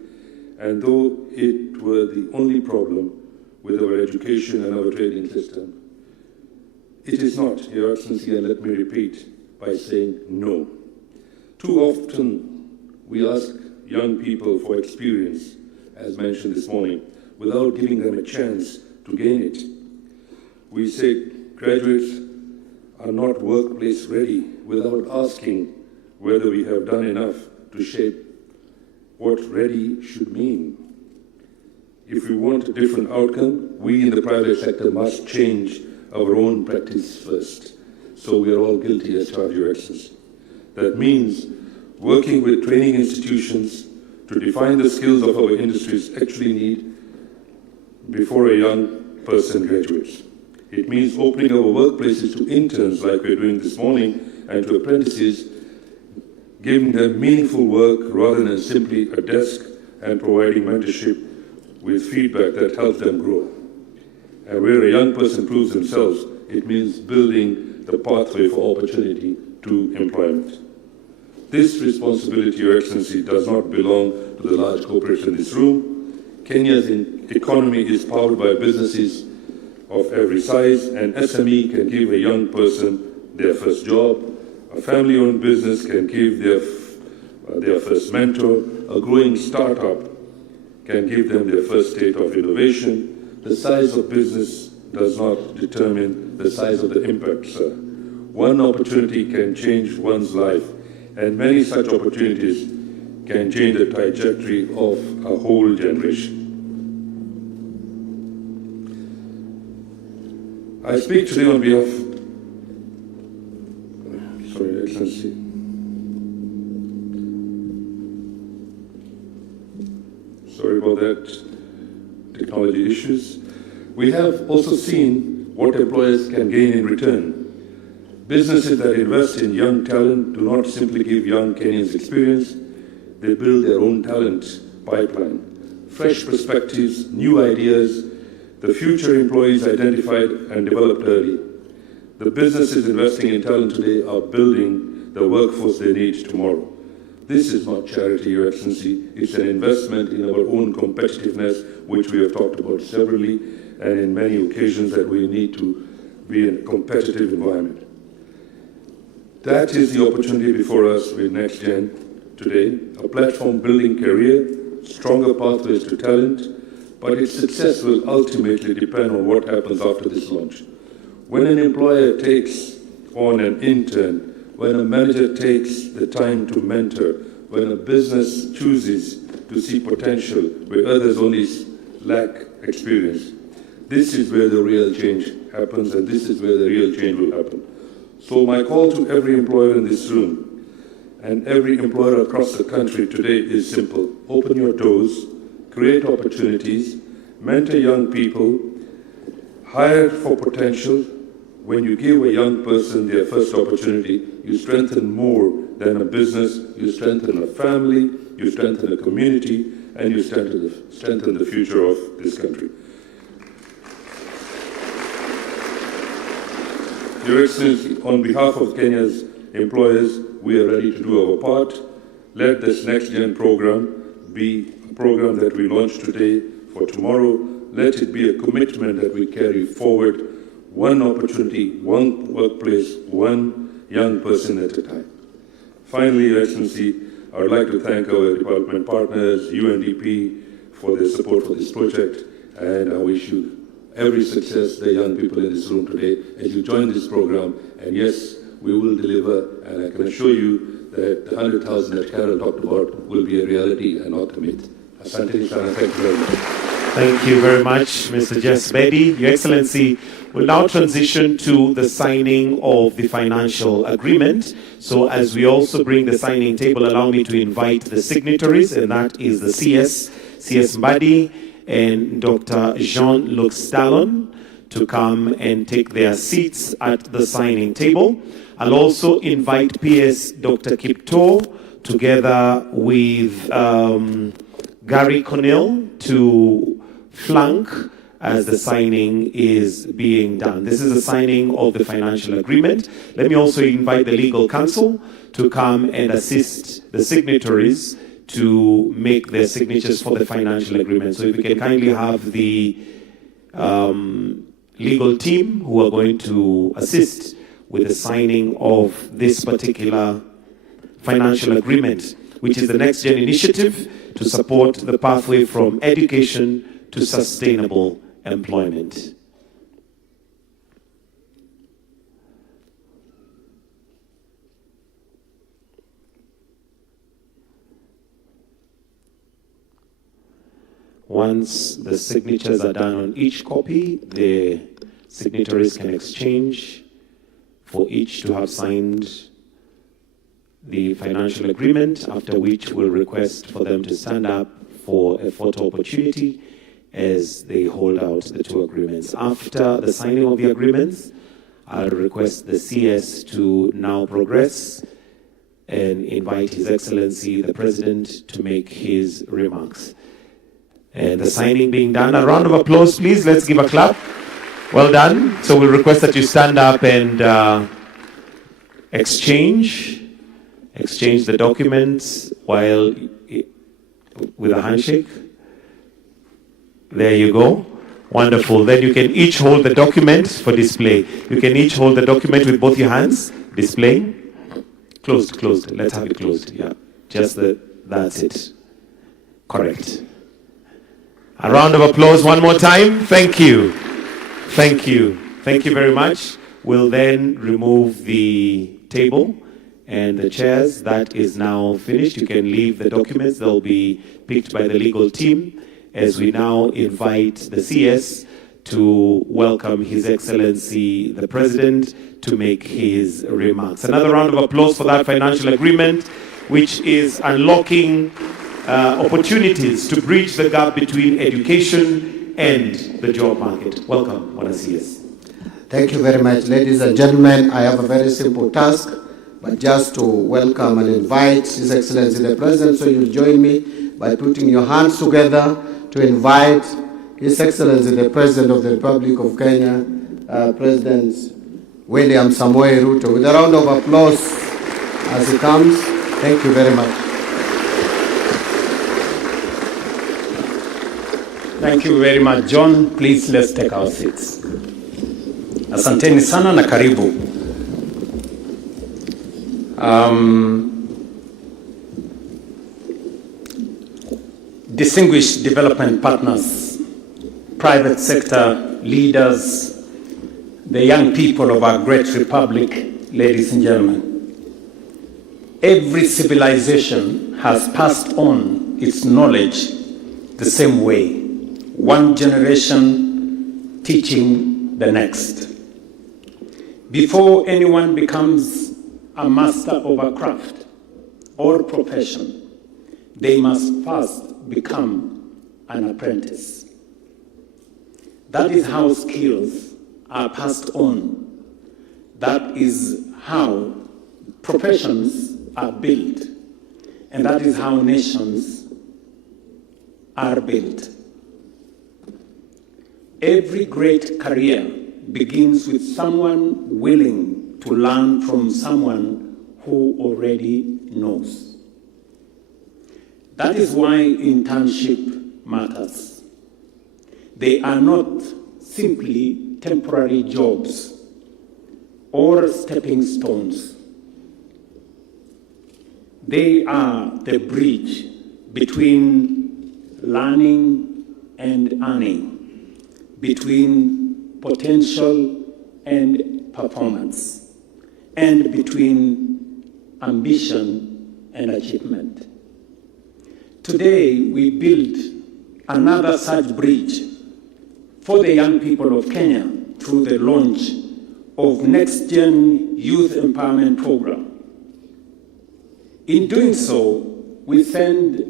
and though it were the only problem with our education and our training system, it is not, Your Excellency, and let me repeat by saying no. Too often we ask young people for experience, as mentioned this morning, without giving them a chance to gain it. We say graduates are not workplace ready without asking whether we have done enough to shape what ready should mean. If we want a different outcome, we in the private sector must change our own practice first. So we are all guilty as charged, Your Excellency. That means working with training institutions to define the skills of our industries actually need before a young person graduates. It means opening our workplaces to interns like we're doing this morning and to apprentices, giving them meaningful work rather than simply a desk and providing mentorship with feedback that helps them grow. And where a young person proves themselves, it means building the pathway for opportunity to employment. This responsibility, Your Excellency, does not belong to the large corporates in this room. Kenya's economy is powered by businesses of every size. An SME can give a young person their first job. A family-owned business can give their first mentor. A growing startup can give them their first state of innovation. The size of business does not determine the size of the impact, sir. One opportunity can change one's life, and many such opportunities can change the trajectory of a whole generation. I speak today on behalf, sorry, Excellency. Sorry about that, technology issues. We have also seen what employers can gain in return. Businesses that invest in young talent do not simply give young Kenyans experience, they build their own talent pipeline. Fresh perspectives, new ideas, the future employees identified and developed early. The businesses investing in talent today are building the workforce they need tomorrow. This is not charity, Your Excellency. It's an investment in our own competitiveness, which we have talked about severally, and in many occasions that we need to be in a competitive environment. That is the opportunity before us with NextGen today, a platform building career, stronger pathways to talent, but its success will ultimately depend on what happens after this launch. When an employer takes on an intern, when a manager takes the time to mentor, when a business chooses to see potential where others only lack experience, this is where the real change happens, and this is where the real change will happen. So my call to every employer in this room and every employer across the country today is simple. Open your doors, create opportunities, mentor young people, hire for potential. When you give a young person their first opportunity, you strengthen more than a business, you strengthen a family, you strengthen a community, and you strengthen the future of this country. Your Excellency, on behalf of Kenya's employers, we are ready to do our part. Let this NextGen program be a program that we launch today for tomorrow. Let it be a commitment that we carry forward, one opportunity, one workplace, one young person at a time. Finally, Your Excellency, I would like to thank our development partners, UNDP, for their support for this project, and I wish you every success, the young people in this room today, as you join this program. And yes, we will deliver, and I can assure you that the 100,000 that Carol talked about will be a reality and not a myth. Asante sana, thank you very much. Thank you very much, Mr. Jess Bedi. Your Excellency, we'll now transition to the signing of the financial agreement. So as we also bring the signing table, allow me to invite the signatories, and that is the CS Mbadi, and Dr. Jean-Luc Stallon to come and take their seats at the signing table. I'll also invite PS Dr. Kipto together with Gary Cornell to flank as the signing is being done. This is the signing of the financial agreement. Let me also invite the legal counsel to come and assist the signatories to make their signatures for the financial agreement. So if we can kindly have the legal team who are going to assist with the signing of this particular financial agreement, which is the NextGen initiative to support the pathway from education to sustainable employment. Once the signatures are done on each copy, the signatories can exchange for each to have signed the financial agreement, after which we'll request for them to stand up for a photo opportunity as they hold out the two agreements. After the signing of the agreements, I'll request the CS to now progress and invite His Excellency the President to make his remarks. And the signing being done, a round of applause, please. Let's give a clap. Well done. So we'll request that you stand up and exchange the documents while with a handshake. There you go. Wonderful. Then you can each hold the document for display. You can each hold the document with both your hands, displaying. Closed. Let's have it closed. Yeah. That's it. Correct. A round of applause one more time. Thank you. Thank you. Thank you very much. We'll then remove the table and the chairs. That is now finished. You can leave the documents. They'll be picked by the legal team as we now invite the CS to welcome His Excellency the President to make his remarks. Another round of applause for that financial agreement, which is unlocking opportunities to bridge the gap between education and the job market. Welcome, Wanasias. Thank you very much, ladies and gentlemen. I have a very simple task, but just to welcome and invite His Excellency the President, so you'll join me by putting your hands together to invite His Excellency the President of the Republic of Kenya, President William Samoei Ruto, with a round of applause as he comes. Thank you very much. Thank you very much, John. Please, let's take our seats. Asanteni sana na karibu. Distinguished development partners, private sector leaders, the young people of our great republic, ladies and gentlemen, every civilization has passed on its knowledge the same way, one generation teaching the next. Before anyone becomes a master of a craft or profession, they must first become an apprentice. That is how skills are passed on. That is how professions are built. And that is how nations are built. Every great career begins with someone willing to learn from someone who already knows. That is why internship matters. They are not simply temporary jobs or stepping stones. They are the bridge between learning and earning, between potential and performance, and between ambition and achievement. Today, we build another such bridge for the young people of Kenya through the launch of Next Gen Youth Empowerment Program. In doing so, we send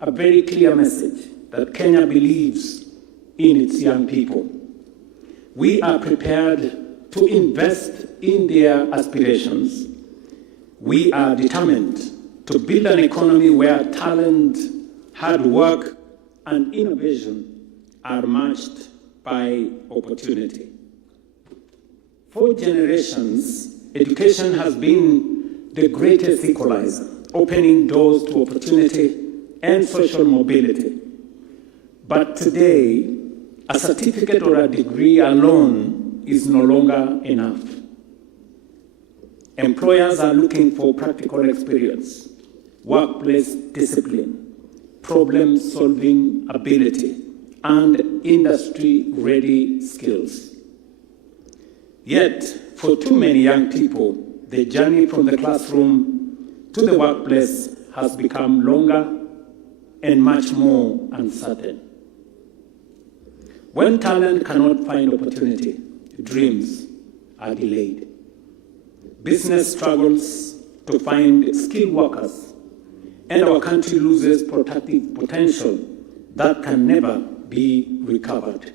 a very clear message that Kenya believes in its young people. We are prepared to invest in their aspirations. We are determined to build an economy where talent, hard work, and innovation are matched by opportunity. For generations, education has been the greatest equalizer, opening doors to opportunity and social mobility. But today, a certificate or a degree alone is no longer enough. Employers are looking for practical experience, workplace discipline, problem-solving ability, and industry-ready skills. Yet, for too many young people, the journey from the classroom to the workplace has become longer and much more uncertain. When talent cannot find opportunity, dreams are delayed. Business struggles to find skilled workers, and our country loses productive potential that can never be recovered.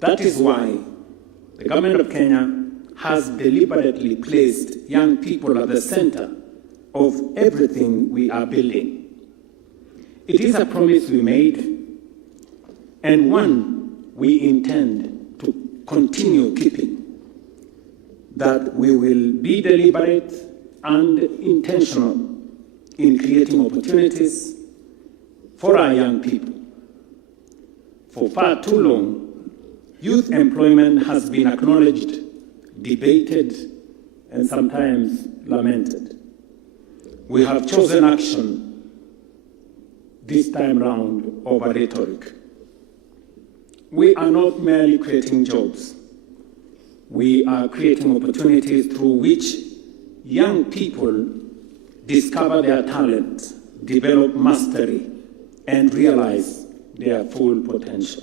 That is why the government of Kenya has deliberately placed young people at the center of everything we are building. It is a promise we made, and one we intend to continue keeping, that we will be deliberate and intentional in creating opportunities for our young people. For far too long, youth employment has been acknowledged, debated, and sometimes lamented. We have chosen action this time round over rhetoric. We are not merely creating jobs. We are creating opportunities through which young people discover their talent, develop mastery, and realize their full potential.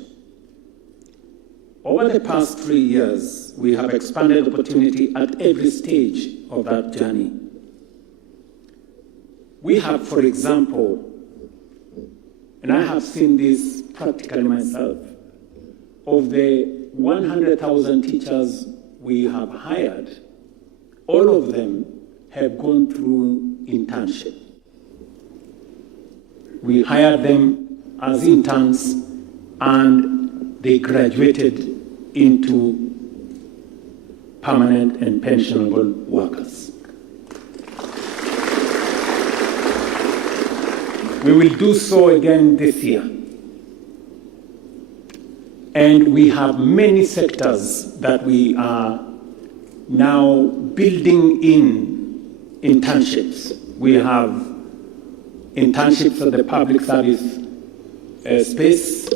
Over the past 3 years, we have expanded opportunity at every stage of that journey. We have, for example, and I have seen this practically myself, of the 100,000 teachers we have hired, all of them have gone through internship. We hired them as interns and they graduated into permanent and pensionable workers. We will do so again this year. And we have many sectors that we are now building in internships. We have internships at the public service space.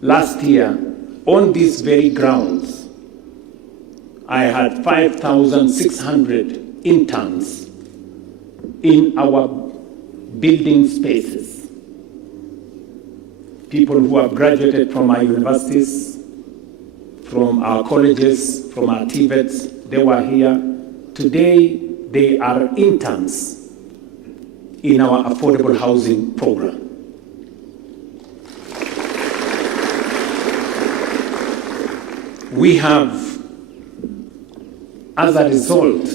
Last year, on these very grounds, I had 5,600 interns in our building spaces. People who have graduated from our universities, from our colleges, from our TVETs, they were here. Today, they are interns in our affordable housing program. We have, as a result,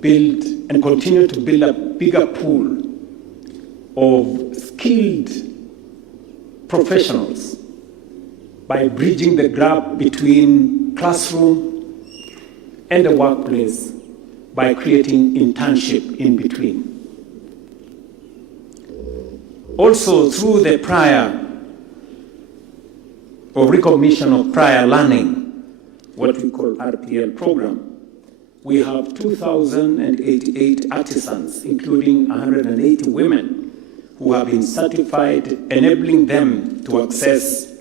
built and continue to build a bigger pool of skilled professionals by bridging the gap between classroom and the workplace by creating internship in between. Also, through the recognition of prior learning, what we call RPL program, we have 2,088 artisans, including 180 women, who have been certified, enabling them to access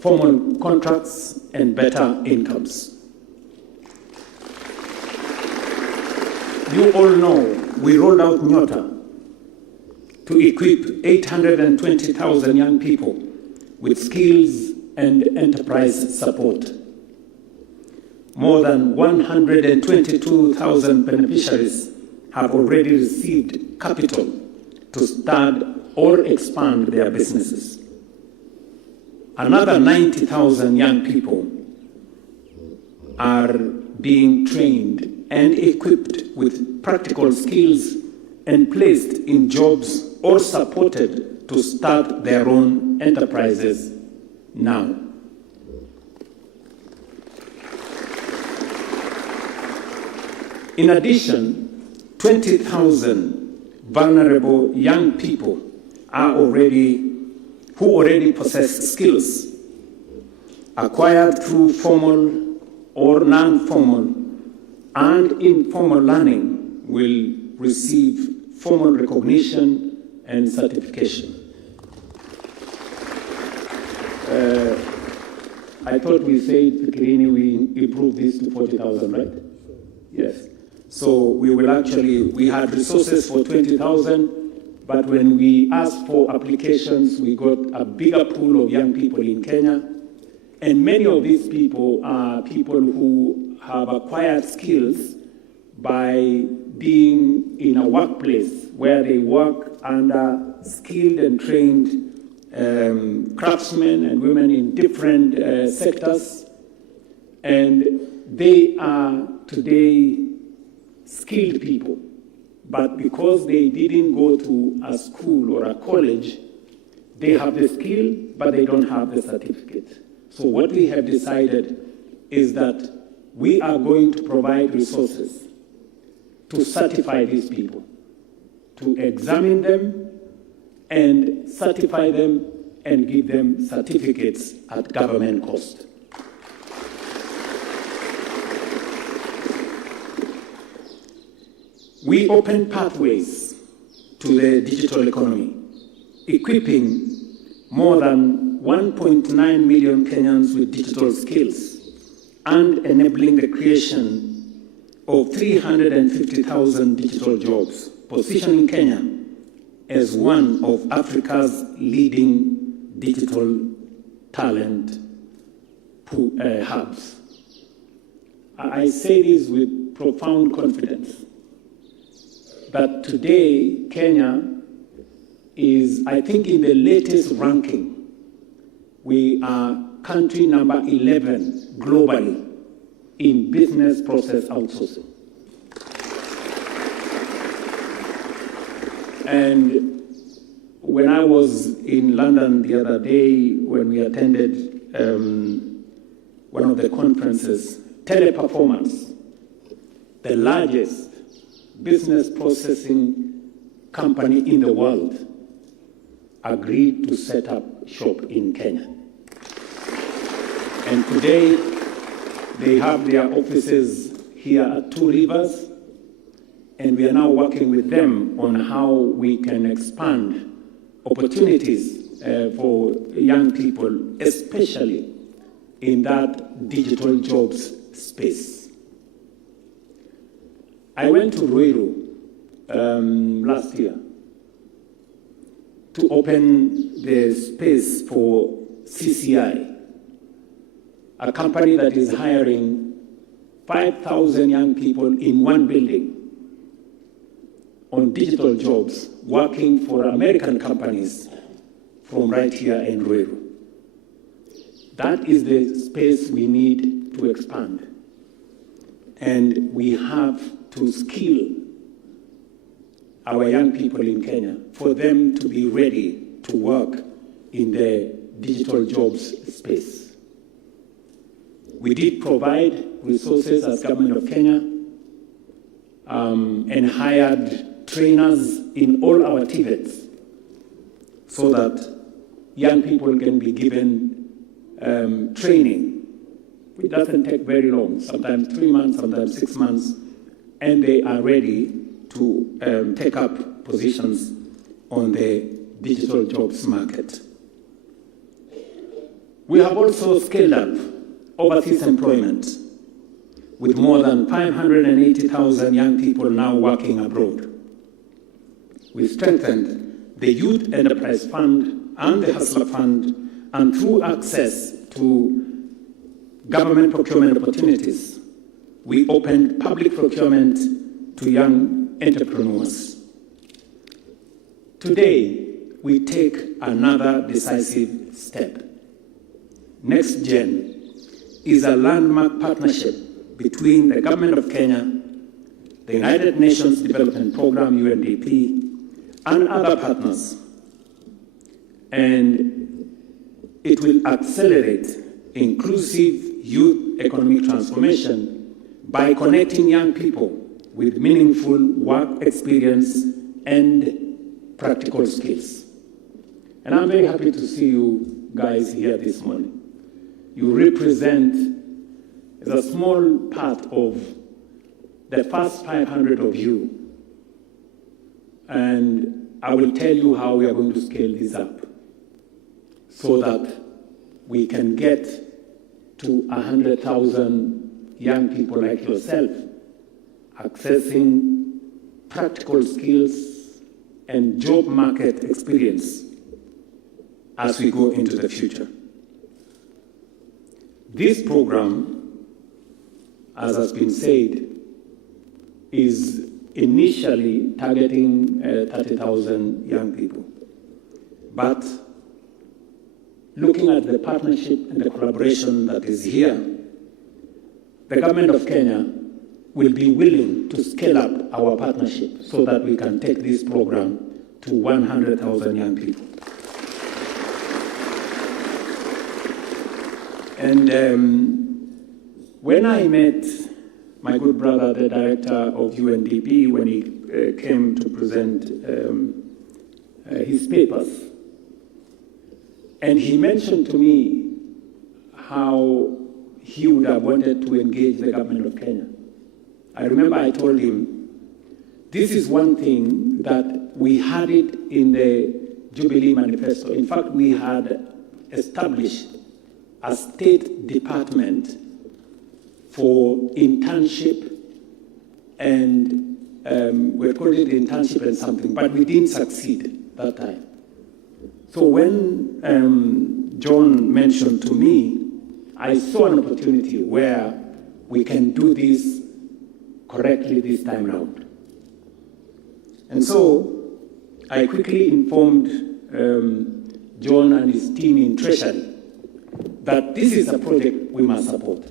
formal contracts and better incomes. You all know we rolled out Nyota to equip 820,000 young people with skills and enterprise support. More than 122,000 beneficiaries have already received capital to start or expand their businesses. Another 90,000 young people are being trained and equipped with practical skills and placed in jobs or supported to start their own enterprises now. In addition, 20,000 vulnerable young people who already possess skills acquired through formal or non-formal and informal learning will receive formal recognition and certification. I thought we said, Fikirini, we improved this to 40,000, right? Yes. So we had resources for 20,000, but when we asked for applications, we got a bigger pool of young people in Kenya. And many of these people are people who have acquired skills by being in a workplace where they work under skilled and trained craftsmen and women in different sectors. And they are today skilled people, but because they didn't go to a school or a college, they have the skill, but they don't have the certificate. So what we have decided is that we are going to provide resources to certify these people, to examine them and certify them and give them certificates at government cost. We open pathways to the digital economy, equipping more than 1.9 million Kenyans with digital skills and enabling the creation of 350,000 digital jobs, positioning Kenya as one of Africa's leading digital talent hubs. I say this with profound confidence that today Kenya is, I think, in the latest ranking, we are country number 11 globally in business process outsourcing. And when I was in London the other day, when we attended one of the conferences, Teleperformance, the largest business processing company in the world, agreed to set up shop in Kenya. And today, they have their offices here at Two Rivers, and we are now working with them on how we can expand opportunities for young people, especially in that digital jobs space. I went to Ruto last year to open the space for CCI, a company that is hiring 5,000 young people in one building on digital jobs, working for American companies from right here in Ruto. That is the space we need to expand. And we have to skill our young people in Kenya for them to be ready to work in the digital jobs space. We did provide resources as Government of Kenya and hired trainers in all our TVETs so that young people can be given training. It doesn't take very long, sometimes 3 months, sometimes 6 months, and they are ready to take up positions on the digital jobs market. We have also scaled up overseas employment with more than 580,000 young people now working abroad. We strengthened the Youth Enterprise Fund and the Hustler Fund, and through access to government procurement opportunities, we opened public procurement to young entrepreneurs. Today, we take another decisive step. NextGen is a landmark partnership between the Government of Kenya, the United Nations Development Programme, UNDP, and other partners. And it will accelerate inclusive youth economic transformation by connecting young people with meaningful work experience and practical skills. And I'm very happy to see you guys here this morning. You represent a small part of the first 500 of you. And I will tell you how we are going to scale this up so that we can get to 100,000 young people like yourself accessing practical skills and job market experience as we go into the future. This program, as has been said, is initially targeting 30,000 young people. But looking at the partnership and the collaboration that is here, the Government of Kenya will be willing to scale up our partnership so that we can take this program to 100,000 young people. And when I met my good brother, the director of UNDP, when he came to present his papers, and he mentioned to me how he would have wanted to engage the Government of Kenya. I remember I told him, this is one thing that we had it in the Jubilee Manifesto. In fact, we had established a state department for internship, and we called it internship and something, but we didn't succeed that time. So when John mentioned to me, I saw an opportunity where we can do this correctly this time around. And so I quickly informed John and his team in Treasury that this is a project we must support.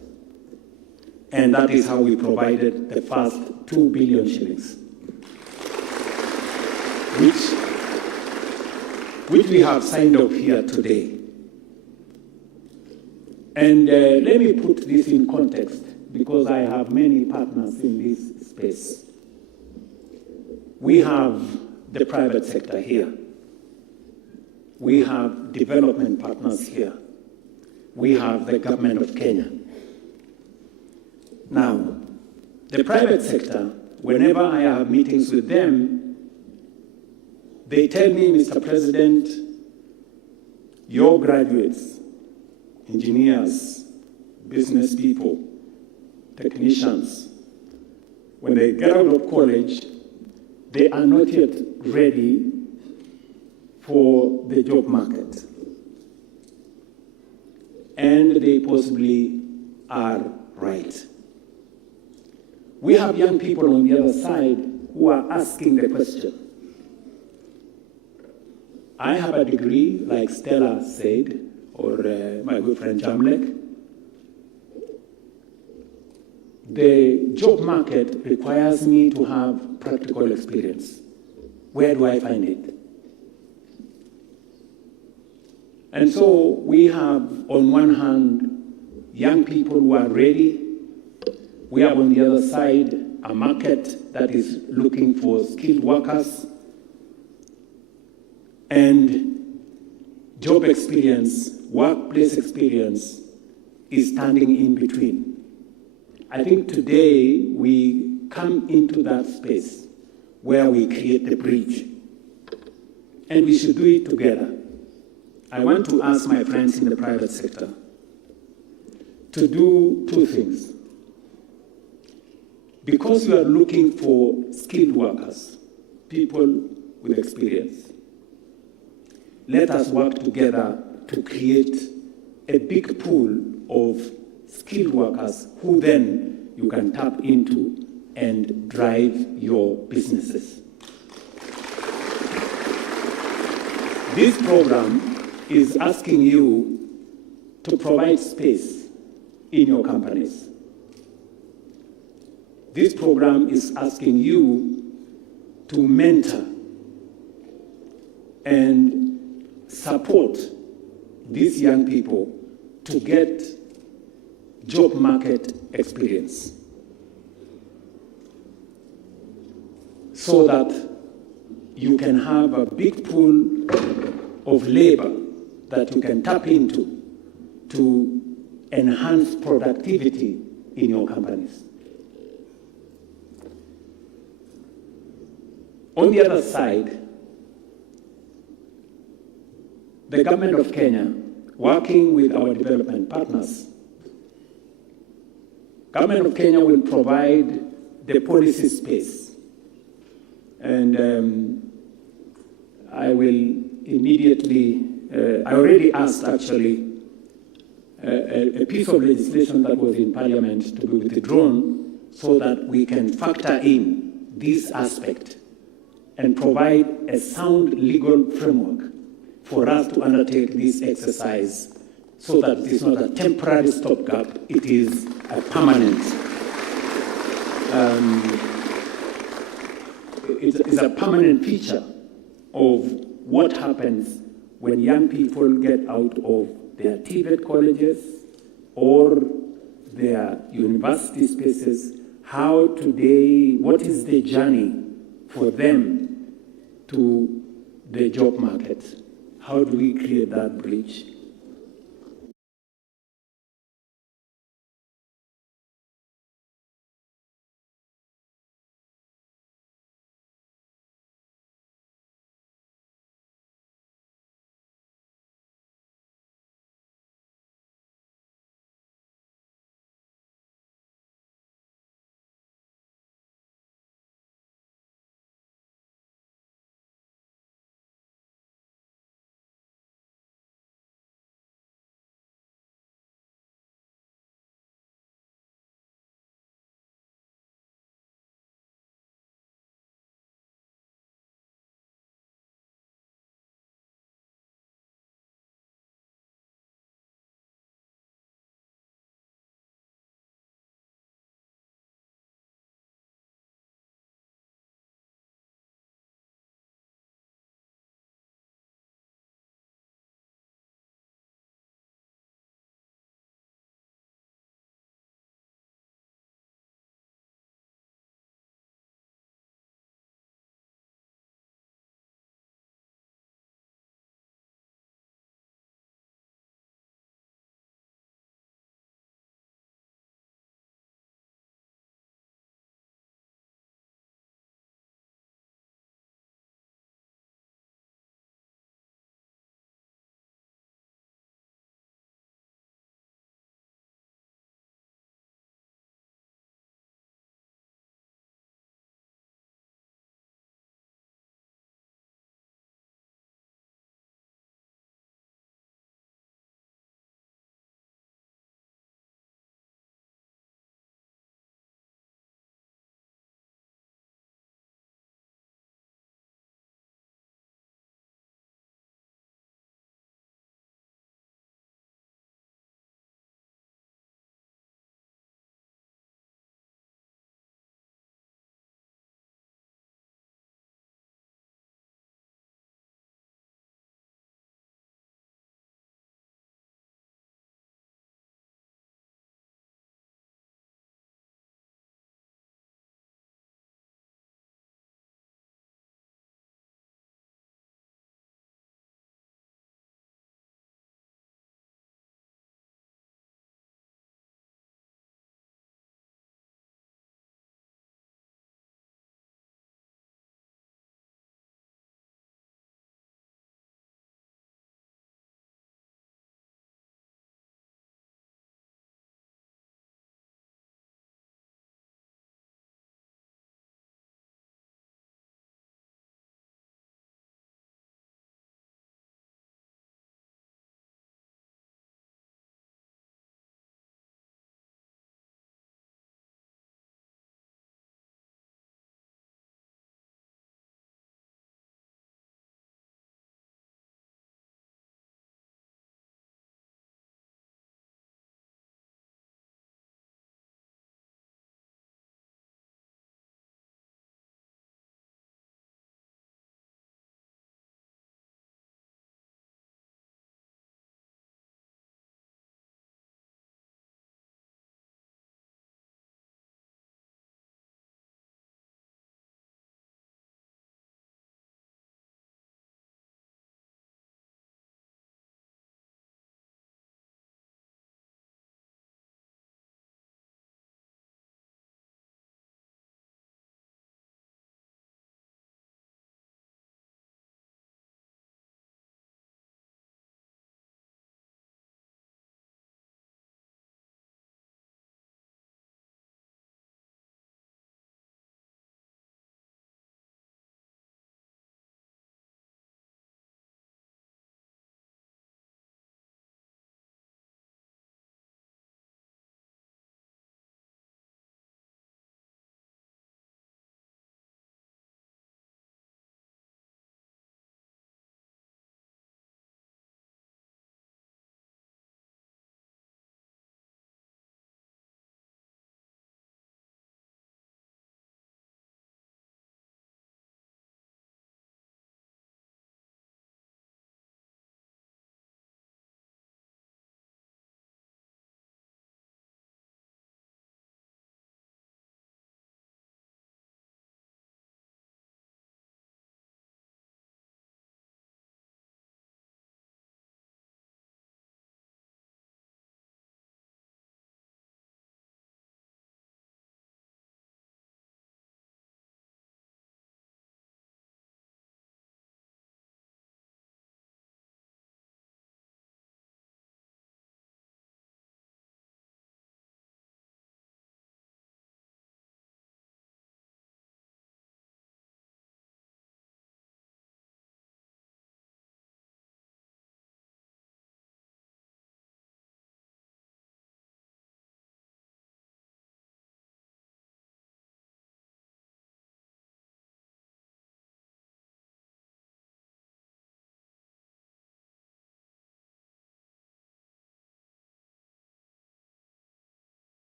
And that is how we provided the first 2 billion shillings, which we have signed off here today. And let me put this in context, because I have many partners in this space. We have the private sector here. We have development partners here. We have the government of Kenya. Now, the private sector, whenever I have meetings with them, they tell me, Mr. President, your graduates, engineers, business people, technicians, when they get out of college, they are not yet ready for the job market. And they possibly are right. We have young people on the other side who are asking the question. I have a degree, like Stella said, or my good friend Jamlek. The job market requires me to have practical experience. Where do I find it? And so we have, on one hand, young people who are ready. We have, on the other side, a market that is looking for skilled workers. And job experience, workplace experience is standing in between. I think today we come into that space where we create the bridge. And we should do it together. I want to ask my friends in the private sector to do 2 things. Because we are looking for skilled workers, people with experience, let us work together to create a big pool of skilled workers who then you can tap into and drive your businesses. This program is asking you to provide space in your companies. This program is asking you to mentor and support these young people to get job market experience, so that you can have a big pool of labor that you can tap into to enhance productivity in your companies. On the other side, the government of Kenya, working with our development partners, government of Kenya will provide the policy space. And I will immediately, I already asked actually a piece of legislation that was in Parliament to be withdrawn so that we can factor in this aspect and provide a sound legal framework for us to undertake this exercise, so that it is not a temporary stopgap, it is a permanent. It's a permanent feature of what happens when young people get out of their TVET colleges or their university spaces. How today, what is the journey for them to the job market? How do we create that bridge?